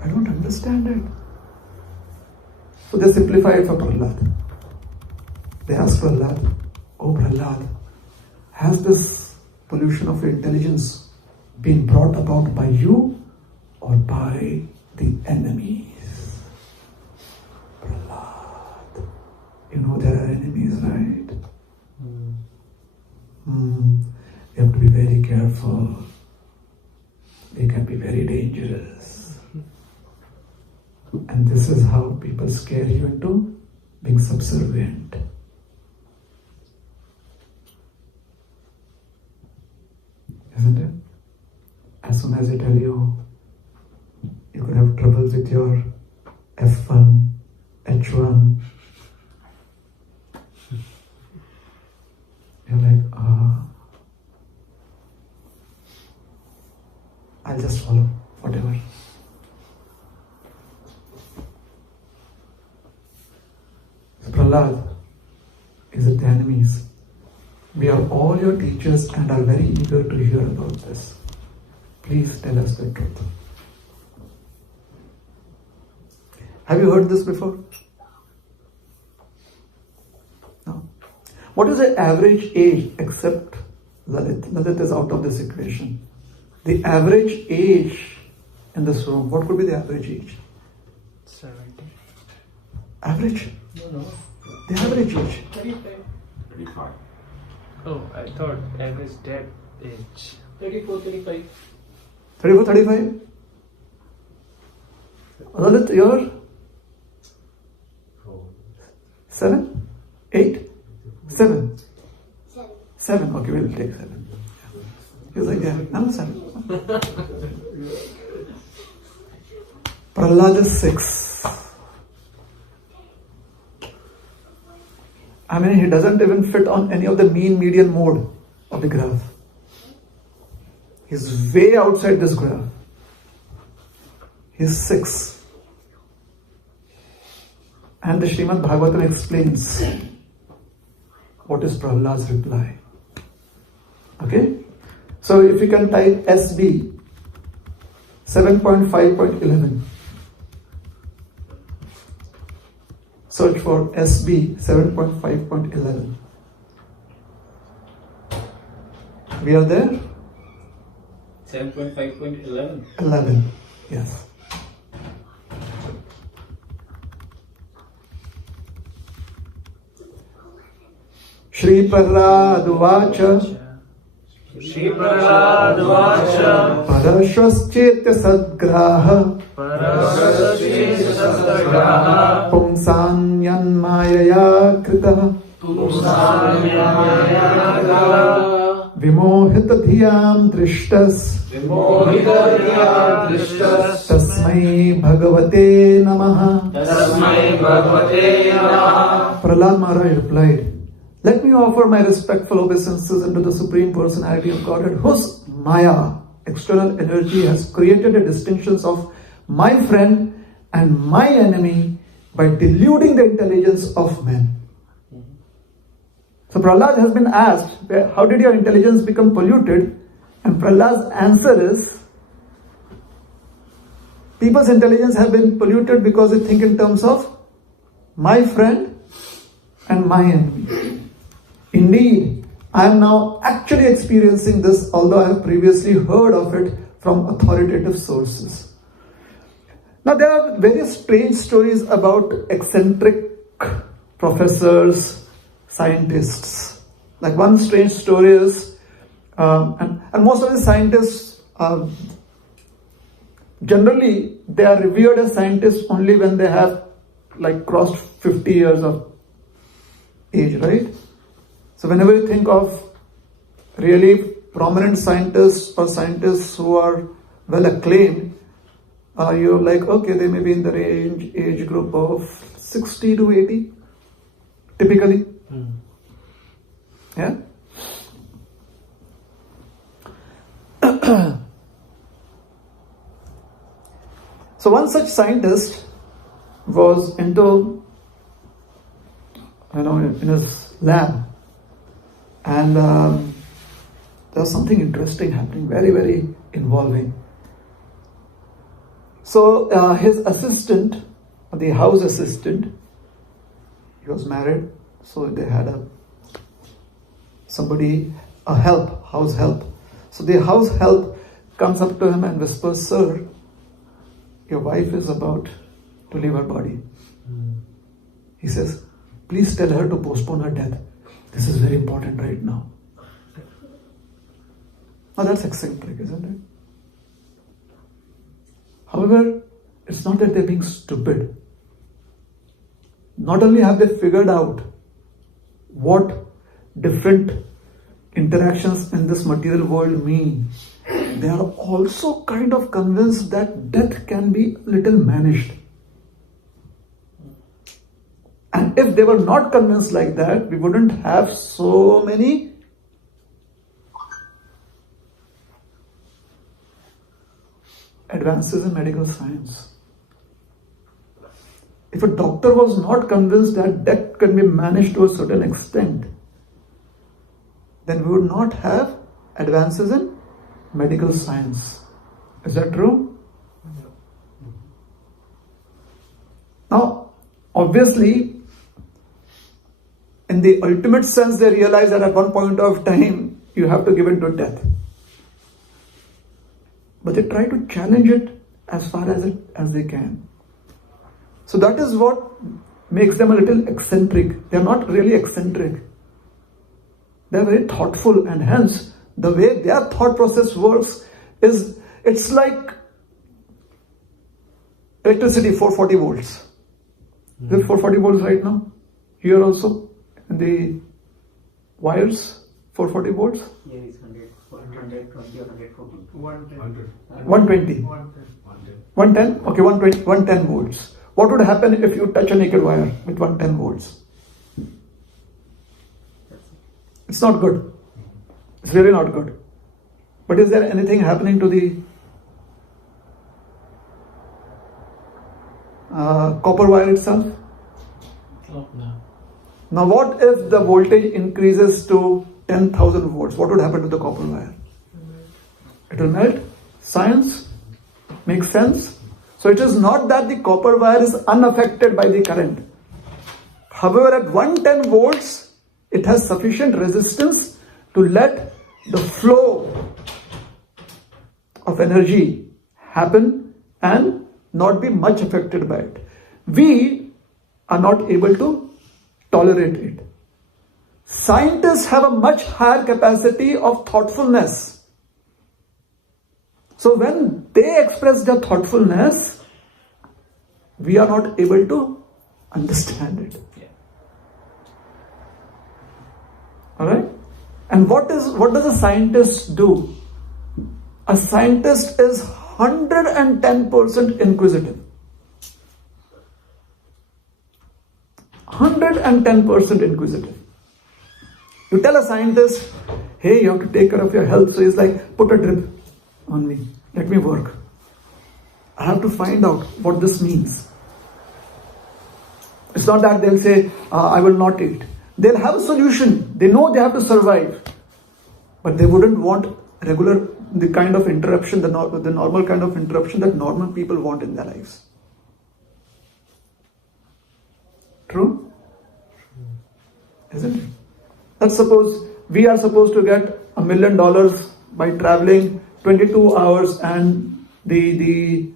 I don't understand it. So they simplify it for Prahlad. They ask Prahlad, "Oh Prahlad, has this pollution of your intelligence been brought about by you or by the enemies?" Prahlad, you know there are enemies, right? You have to be very careful. They can be very dangerous. And this is how people scare you into being subservient. Isn't it? As soon as I tell you, you could have troubles with your F1, H1. You're like, I'll just follow, whatever. Prahlad is with the enemies. We are all your teachers and are very eager to hear about this. Please tell us the truth. Have you heard this before? No. What is the average age, except Lalit? Lalit is out of this equation. The average age in this room, what could be the average age? 70. Average? No. The average age. 35. Oh, I thought average death age. 34, 35. 34, 35? Lalit, you're? 7? 8? 7? 7. Okay, we'll take 7. He was like, yeah, I'm 7. Prahlad is 6. I mean, he doesn't even fit on any of the mean median mode of the graph. He's way outside this graph. He's 6. And the Srimad Bhagavatam explains what is Prahlad's reply. Okay? So if you can type SB 7.5.11. Search for SB 7.5.11. We are there? 7.5.11. 11. Yes. Shri Prahlad Uvacha Shri Prahlad Uvacha Parashvaschetya Sadgraha Parashvaschetya Sadgraha Pumsanyanmayaya Krita Pumsanyanmayaya Vimohita Dhyam Drishtas Vimohita Drishtas Tasmai Bhagavate Namaha. Tasmai Bhagavate Namaha. Prahlad Maharaj replied, let me offer my respectful obeisances unto the Supreme Personality of Godhead, whose Maya, external energy, has created a distinction of my friend and my enemy by deluding the intelligence of men. So Prahlad has been asked, how did your intelligence become polluted? And Prahlad's answer is, people's intelligence have been polluted because they think in terms of my friend and my enemy. Indeed, I am now actually experiencing this, although I have previously heard of it from authoritative sources. Now, there are various strange stories about eccentric professors, scientists. Like one strange story is, and most of the scientists, generally, they are revered as scientists only when they have like crossed 50 years of age, right? So whenever you think of really prominent scientists or scientists who are well acclaimed, you're like, okay, they may be in the age group of 60 to 80, typically. Yeah? So one such scientist was into, in his lab, and there was something interesting happening, very, very involving. So his assistant, the house assistant, he was married, so they had a house help. So the house help comes up to him and whispers, sir, your wife is about to leave her body. He says, please tell her to postpone her death. This is very important right now. Now that's eccentric, isn't it? However, it's not that they're being stupid. Not only have they figured out what different interactions in this material world mean, they are also kind of convinced that death can be a little managed. And if they were not convinced like that, we wouldn't have so many advances in medical science. If a doctor was not convinced that death can be managed to a certain extent, then we would not have advances in medical science. Is that true? Now, obviously, in the ultimate sense, they realize that at one point of time, you have to give in to death. But they try to challenge it as far as they can. So that is what makes them a little eccentric. They are not really eccentric. They are very thoughtful, and hence the way their thought process works is, it's like electricity, 440 volts. Is it 440 volts right now? Here also, in the wires, 440 volts? Here is 120 or 140. 120. 110? Okay, 120, 110 volts. What would happen if you touch a naked wire with 110 volts? It's not good. It's really not good. But is there anything happening to the copper wire itself? No. Now what if the voltage increases to 10,000 volts? What would happen to the copper wire? It will melt. Science makes sense. So it is not that the copper wire is unaffected by the current. However, at 110 volts, it has sufficient resistance to let the flow of energy happen and not be much affected by it. We are not able to tolerate it. Scientists have a much higher capacity of thoughtfulness. So when they express their thoughtfulness, we are not able to understand it. Yeah. Alright? And what does a scientist do? A scientist is 110% inquisitive. 110% inquisitive. You tell a scientist, hey, you have to take care of your health. So he's like, put a drip on me. Let me work. I have to find out what this means. It's not that they'll say, I will not eat. They'll have a solution. They know they have to survive. But they wouldn't want the kind of interruption, the normal kind of interruption that normal people want in their lives. True? Isn't it? Let's suppose we are supposed to get $1 million by traveling 22 hours, and the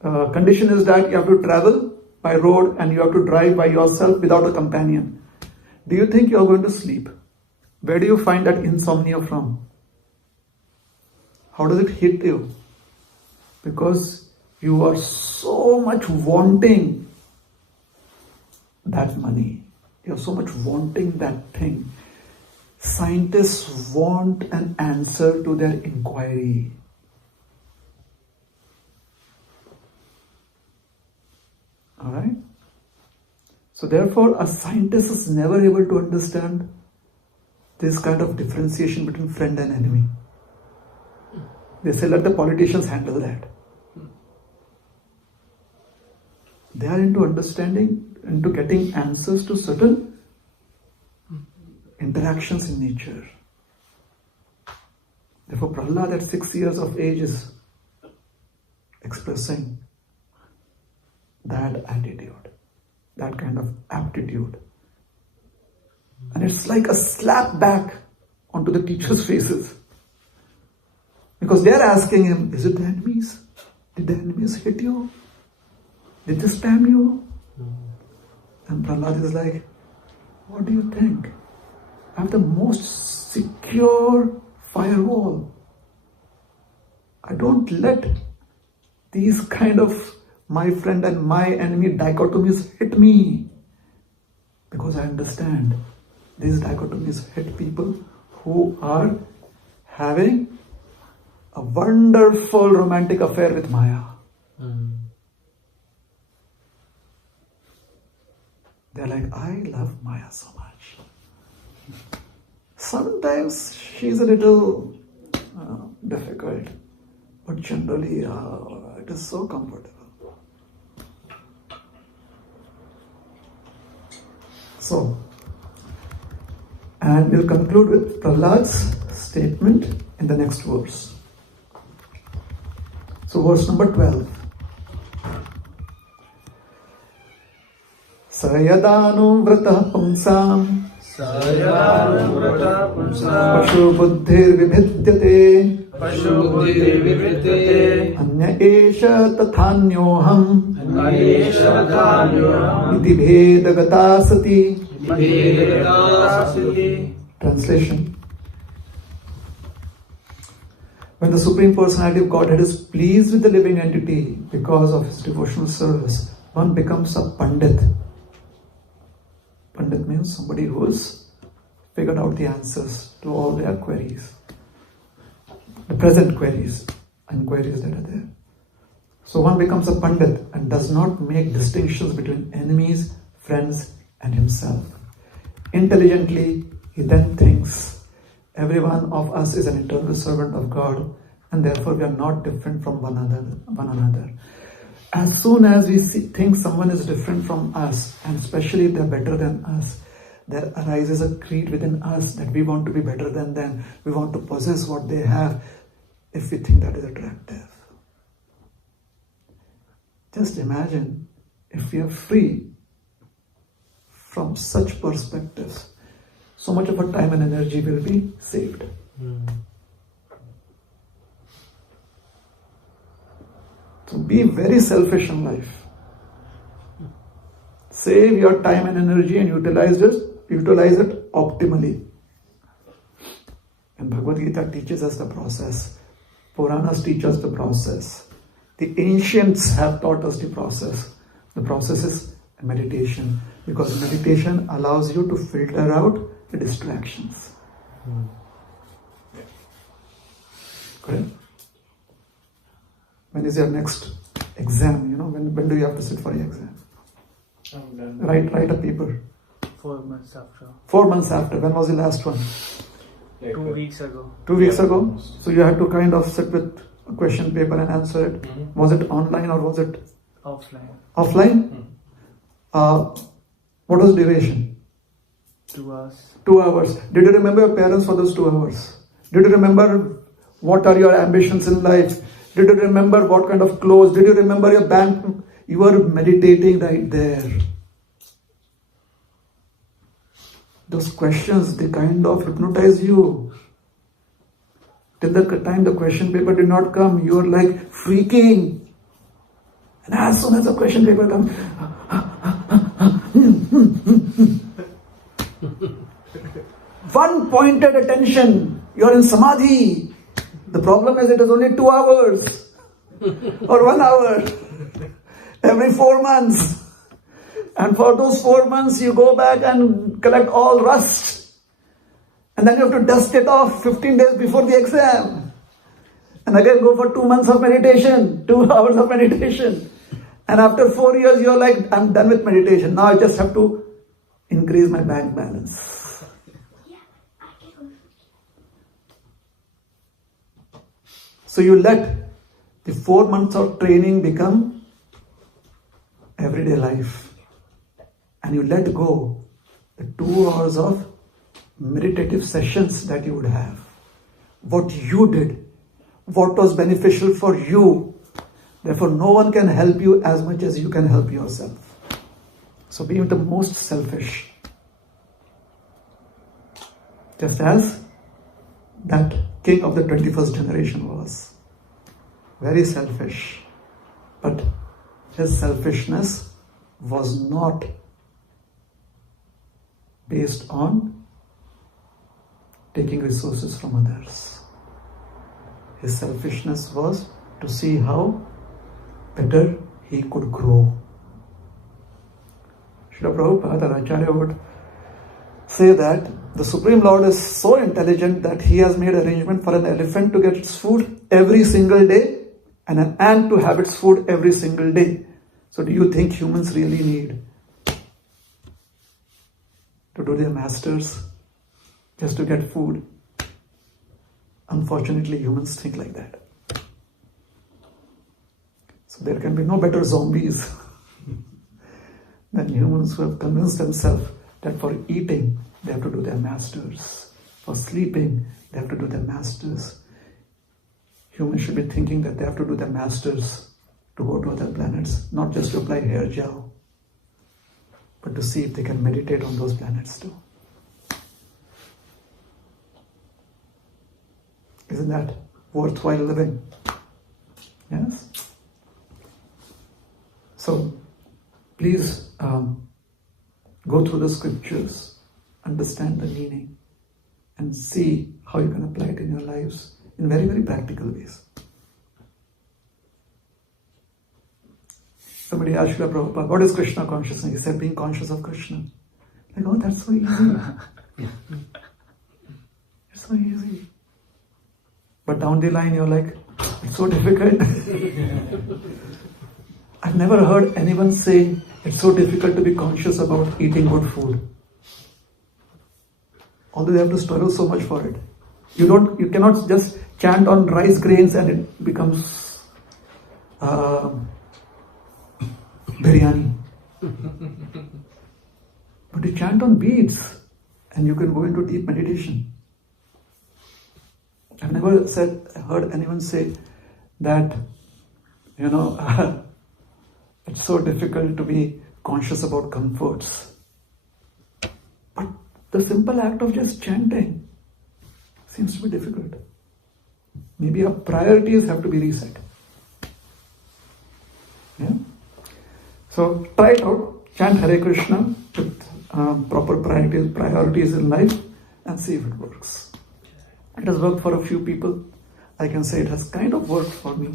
condition is that you have to travel by road and you have to drive by yourself without a companion. Do you think you are going to sleep? Where do you find that insomnia from? How does it hit you? Because you are so much wanting that money. You are so much wanting that thing. Scientists want an answer to their inquiry. Alright? So therefore, a scientist is never able to understand this kind of differentiation between friend and enemy. They say, let the politicians handle that. They are into understanding, into getting answers to certain interactions in nature. Therefore, Prahlad at 6 years of age is expressing that attitude, that kind of aptitude. And it's like a slap back onto the teachers' faces. Because they are asking him, is it the enemies? Did the enemies hit you? Did they spam you? And Prahlad is like, what do you think? I have the most secure firewall. I don't let these kind of my friend and my enemy dichotomies hit me. Because I understand these dichotomies hit people who are having a wonderful romantic affair with Maya. They're like, I love Maya so much. Sometimes she's a little difficult. But generally, it is so comfortable. So, and we'll conclude with Prahlad's statement in the next verse. So, verse number 12. Sayadanu vrata pumsam Sayanuvrata Punsa Pashu buddhir vibhidyate Pashubuddhi Vivritate Anya esha tathanyoham Anayesha Dhanyam iti bhedagata sati. Vedasati. Translation. When the Supreme Personality of Godhead is pleased with the living entity because of his devotional service, one becomes a Pandit. Pandit means somebody who has figured out the answers to all their queries. The present queries and queries that are there. So one becomes a Pandit and does not make distinctions between enemies, friends, and himself. Intelligently, he then thinks, every one of us is an eternal servant of God, and therefore we are not different from one another. As soon as we think someone is different from us, and especially if they're better than us, there arises a creed within us that we want to be better than them. We want to possess what they have if we think that is attractive. Just imagine if we are free from such perspectives, so much of our time and energy will be saved. So be very selfish in life. Save your time and energy and utilize it optimally. And Bhagavad Gita teaches us the process. Puranas teach us the process. The ancients have taught us the process. The process is meditation, because meditation allows you to filter out the distractions. Correct? When is your next exam? When do you have to sit for your exam? I'm done. Write a paper. 4 months after. 4 months after. When was the last one? 2 weeks ago. 2 weeks ago? So you had to kind of sit with a question paper and answer it. Mm-hmm. Was it online or was it Offline. offline? What was duration? 2 hours. 2 hours. Did you remember your parents for those 2 hours? Did you remember what are your ambitions in life? Did you remember what kind of clothes? Did you remember your bank? You were meditating right there. Those questions, they kind of hypnotize you. Till the time the question paper did not come, you were like freaking. And as soon as the question paper comes, one pointed attention, you are in samadhi. The problem is it is only 2 hours or 1 hour every 4 months. And for those 4 months, you go back and collect all rust. And then you have to dust it off 15 days before the exam. And again go for 2 months of meditation, 2 hours of meditation. And after 4 years, you're like, I'm done with meditation. Now I just have to increase my bank balance. So you let the 4 months of training become everyday life. And you let go the 2 hours of meditative sessions that you would have. What you did, what was beneficial for you. Therefore, no one can help you as much as you can help yourself. So be the most selfish. Just as that king of the 21st generation was. Very selfish. But his selfishness was not based on taking resources from others. His selfishness was to see how better he could grow. Srila Prabhupada Acharya would say that the Supreme Lord is so intelligent that he has made arrangement for an elephant to get its food every single day and an ant to have its food every single day. So do you think humans really need to do their masters just to get food? Unfortunately, humans think like that. So there can be no better zombies than humans who have convinced themselves that for eating, they have to do their masters. For sleeping, they have to do their masters. Humans should be thinking that they have to do their masters to go to other planets, not just to apply hair gel, but to see if they can meditate on those planets too. Isn't that worthwhile living? Yes? So, please go through the scriptures, understand the meaning, and see how you can apply it in your lives in very, very practical ways. Somebody asked Srila Prabhupada, what is Krishna consciousness? He said, being conscious of Krishna. Like, oh, that's so easy. It's so easy. But down the line, you're like, it's so difficult. I've never heard anyone say it's so difficult to be conscious about eating good food. Although they have to struggle so much for it. You cannot just chant on rice grains and it becomes biryani. But you chant on beads and you can go into deep meditation. I've never heard anyone say that, it's so difficult to be conscious about comforts. But the simple act of just chanting seems to be difficult. Maybe our priorities have to be reset. Yeah? So try it out. Chant Hare Krishna with proper priorities in life and see if it works. It has worked for a few people. I can say it has kind of worked for me.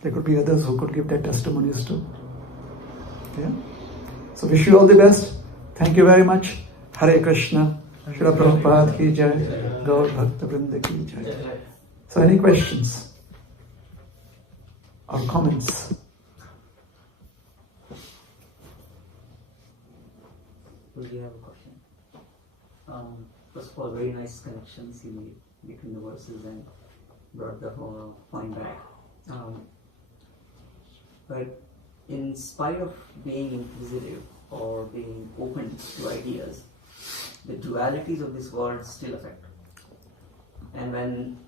There could be others who could give their testimonies too. Yeah? So wish you all the best. Thank you very much. Hare Krishna. Srila Prabhupada ki jai. Gaur Bhakta Vrinda ki jai. So any questions or comments? Do you have a question? First of all, very nice connections you made between the verses and brought the whole point back. But in spite of being inquisitive or being open to ideas, the dualities of this world still affect. And when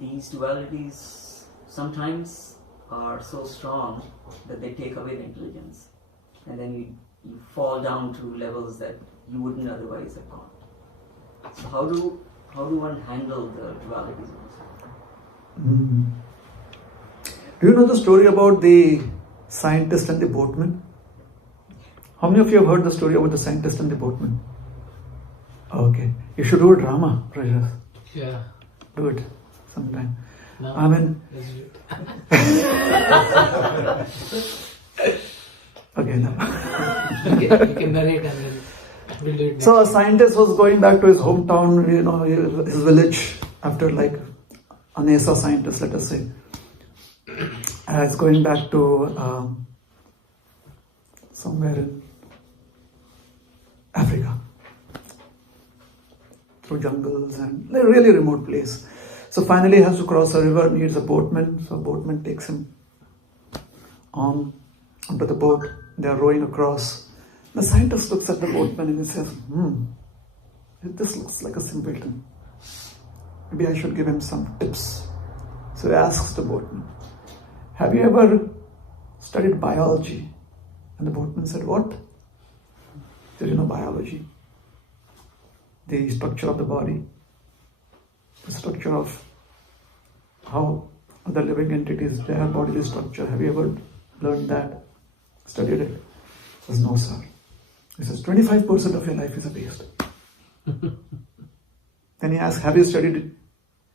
these dualities sometimes are so strong that they take away the intelligence, and then you fall down to levels that you wouldn't otherwise have gone. So how do one handle the dualities of this world? Do you know the story about the scientist and the boatman? How many of you have heard the story about the scientist and the boatman? Okay. You should do a drama, Rajas. Yeah. Do it sometime. No. I mean... Okay, no. You can narrate and then we'll do it next. So a scientist was going back to his hometown, his village, after like a NASA scientist, let us say. He's going back to somewhere in Africa, through jungles and a really remote place. So finally he has to cross a river, needs a boatman. So a boatman takes him onto the boat. They are rowing across. The scientist looks at the boatman and he says, this looks like a simpleton. Maybe I should give him some tips. So he asks the boatman, have you ever studied biology? And the boatman said, what? He said, biology. The structure of the body, the structure of how other living entities, their bodily structure. Have you ever learned that? Studied it? He says, no, sir. He says, 25% of your life is a waste. Then he asks, have you studied it?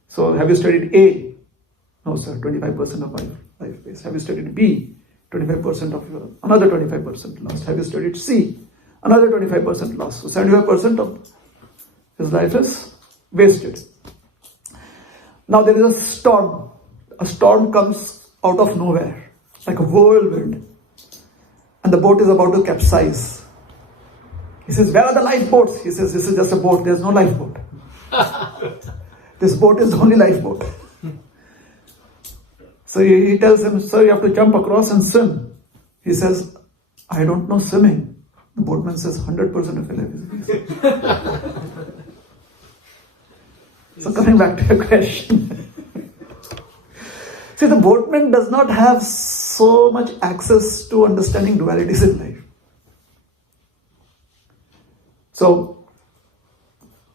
So, have you studied A? No, sir, 25% of my life waste. Have you studied B? 25% of your, another 25% lost. Have you studied C? Another 25% lost. So, 75% of his life is wasted. Now there is a storm. A storm comes out of nowhere, like a whirlwind. And the boat is about to capsize. He says, where are the lifeboats? He says, this is just a boat. There's no lifeboat. This boat is the only lifeboat. So he tells him, sir, you have to jump across and swim. He says, I don't know swimming. The boatman says, 100% of your life is. So coming back to your question. See, the boatman does not have so much access to understanding dualities in life. So,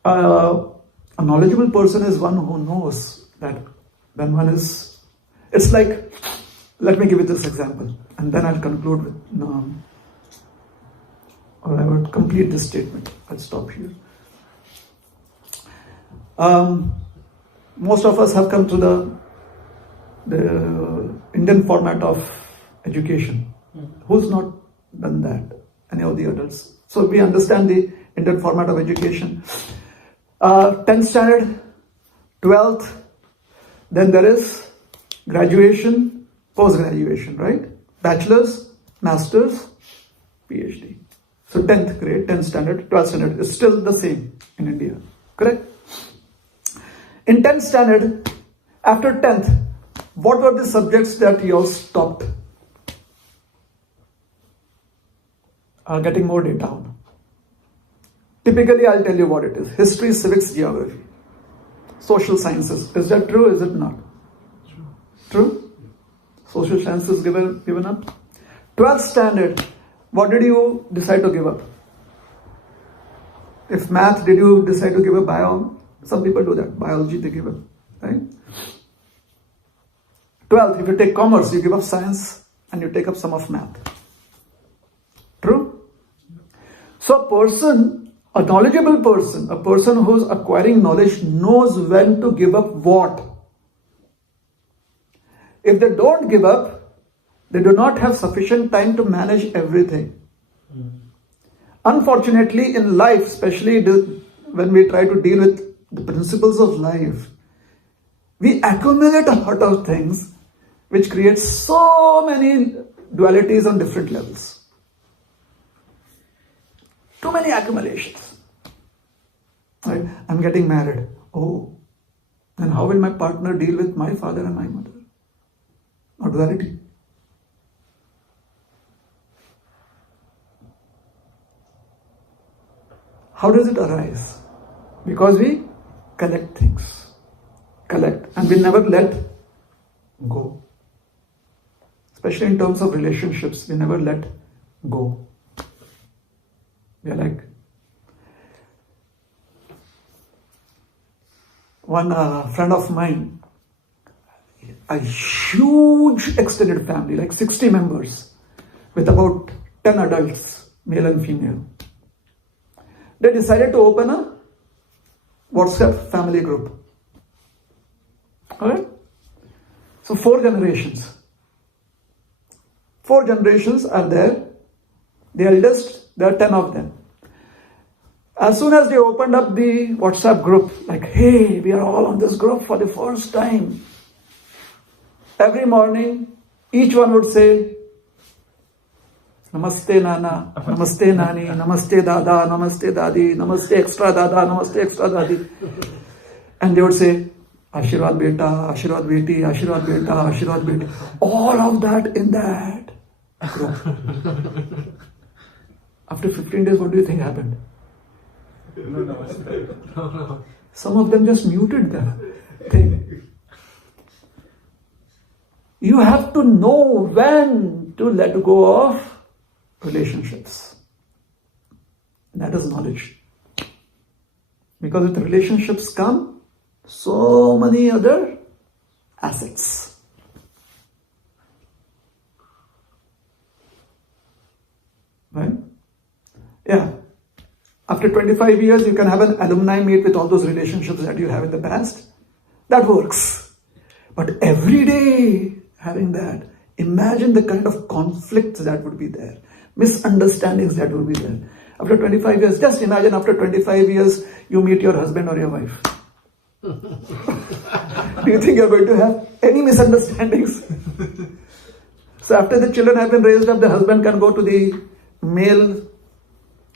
a knowledgeable person is one who knows that when one is, it's like, let me give you this example, and then I'll conclude with, or I would complete this statement. I'll stop here. Most of us have come to the Indian format of education. Who's not done that? Any of the adults? So we understand the Indian format of education. 10th standard, 12th, then there is graduation, post-graduation, right? Bachelor's, master's, PhD. So 10th grade, 10th standard, 12th standard is still the same in India, correct? In 10th standard, after 10th, what were the subjects that you all stopped? Are getting more data on. Typically, I'll tell you what it is. History, civics, geography. Social sciences. Is that true? Is it not? True? Social sciences given up. 12th standard, what did you decide to give up? If math, did you decide to give up bio? Some people do that. Biology, they give up. Right? 12th, if you take commerce, you give up science and you take up some of math. True? So a person, a knowledgeable person, a person who's acquiring knowledge knows when to give up what. If they don't give up, they do not have sufficient time to manage everything. Unfortunately, in life, especially when we try to deal with the principles of life, we accumulate a lot of things which creates so many dualities on different levels. Too many accumulations. Right? I'm getting married. Oh, then how will my partner deal with my father and my mother? Or duality. How does it arise? Because we collect things. Collect. And we never let go. Especially in terms of relationships, we never let go. We are like one friend of mine, a huge extended family, like 60 members, with about 10 adults, male and female. They decided to open a WhatsApp family group. Alright? So 4 generations. 4 generations are there. The eldest, there are 10 of them. As soon as they opened up the WhatsApp group, like, hey, we are all on this group for the first time. Every morning, each one would say, Namaste Nana, Namaste Nani, Namaste Dada, Namaste Dadi, Namaste Extra Dada, Namaste Extra Dadi. And they would say, Ashirwad Beta, Ashirwad Beti, Ashirwad Beta, Ashirwad Beti. All of that in that group. After 15 days, what do you think happened? Some of them just muted the thing. You have to know when to let go of relationships. That is knowledge. Because with relationships come so many other assets. Right? Yeah. After 25 years, you can have an alumni meet with all those relationships that you have in the past. That works. But every day having that, imagine the kind of conflicts that would be there, misunderstandings that would be there. After 25 years, just imagine after 25 years, you meet your husband or your wife. Do you think you're going to have any misunderstandings? So after the children have been raised up, the husband can go to the male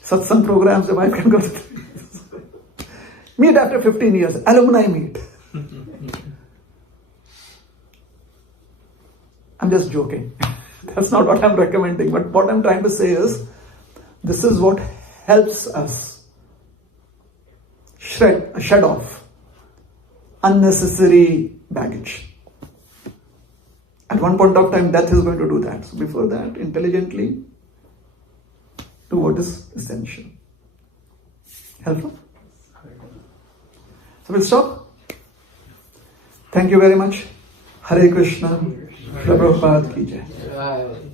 satsang programs, the wife can go to the meet after 15 years, alumni meet. I'm just joking. That's not what I'm recommending. But what I'm trying to say is, this is what helps us shed off unnecessary baggage. At one point of time, death is going to do that. So before that, intelligently do what is essential. Helpful? So we'll stop. Thank you very much. Hare Krishna. Prabhupada ki jai.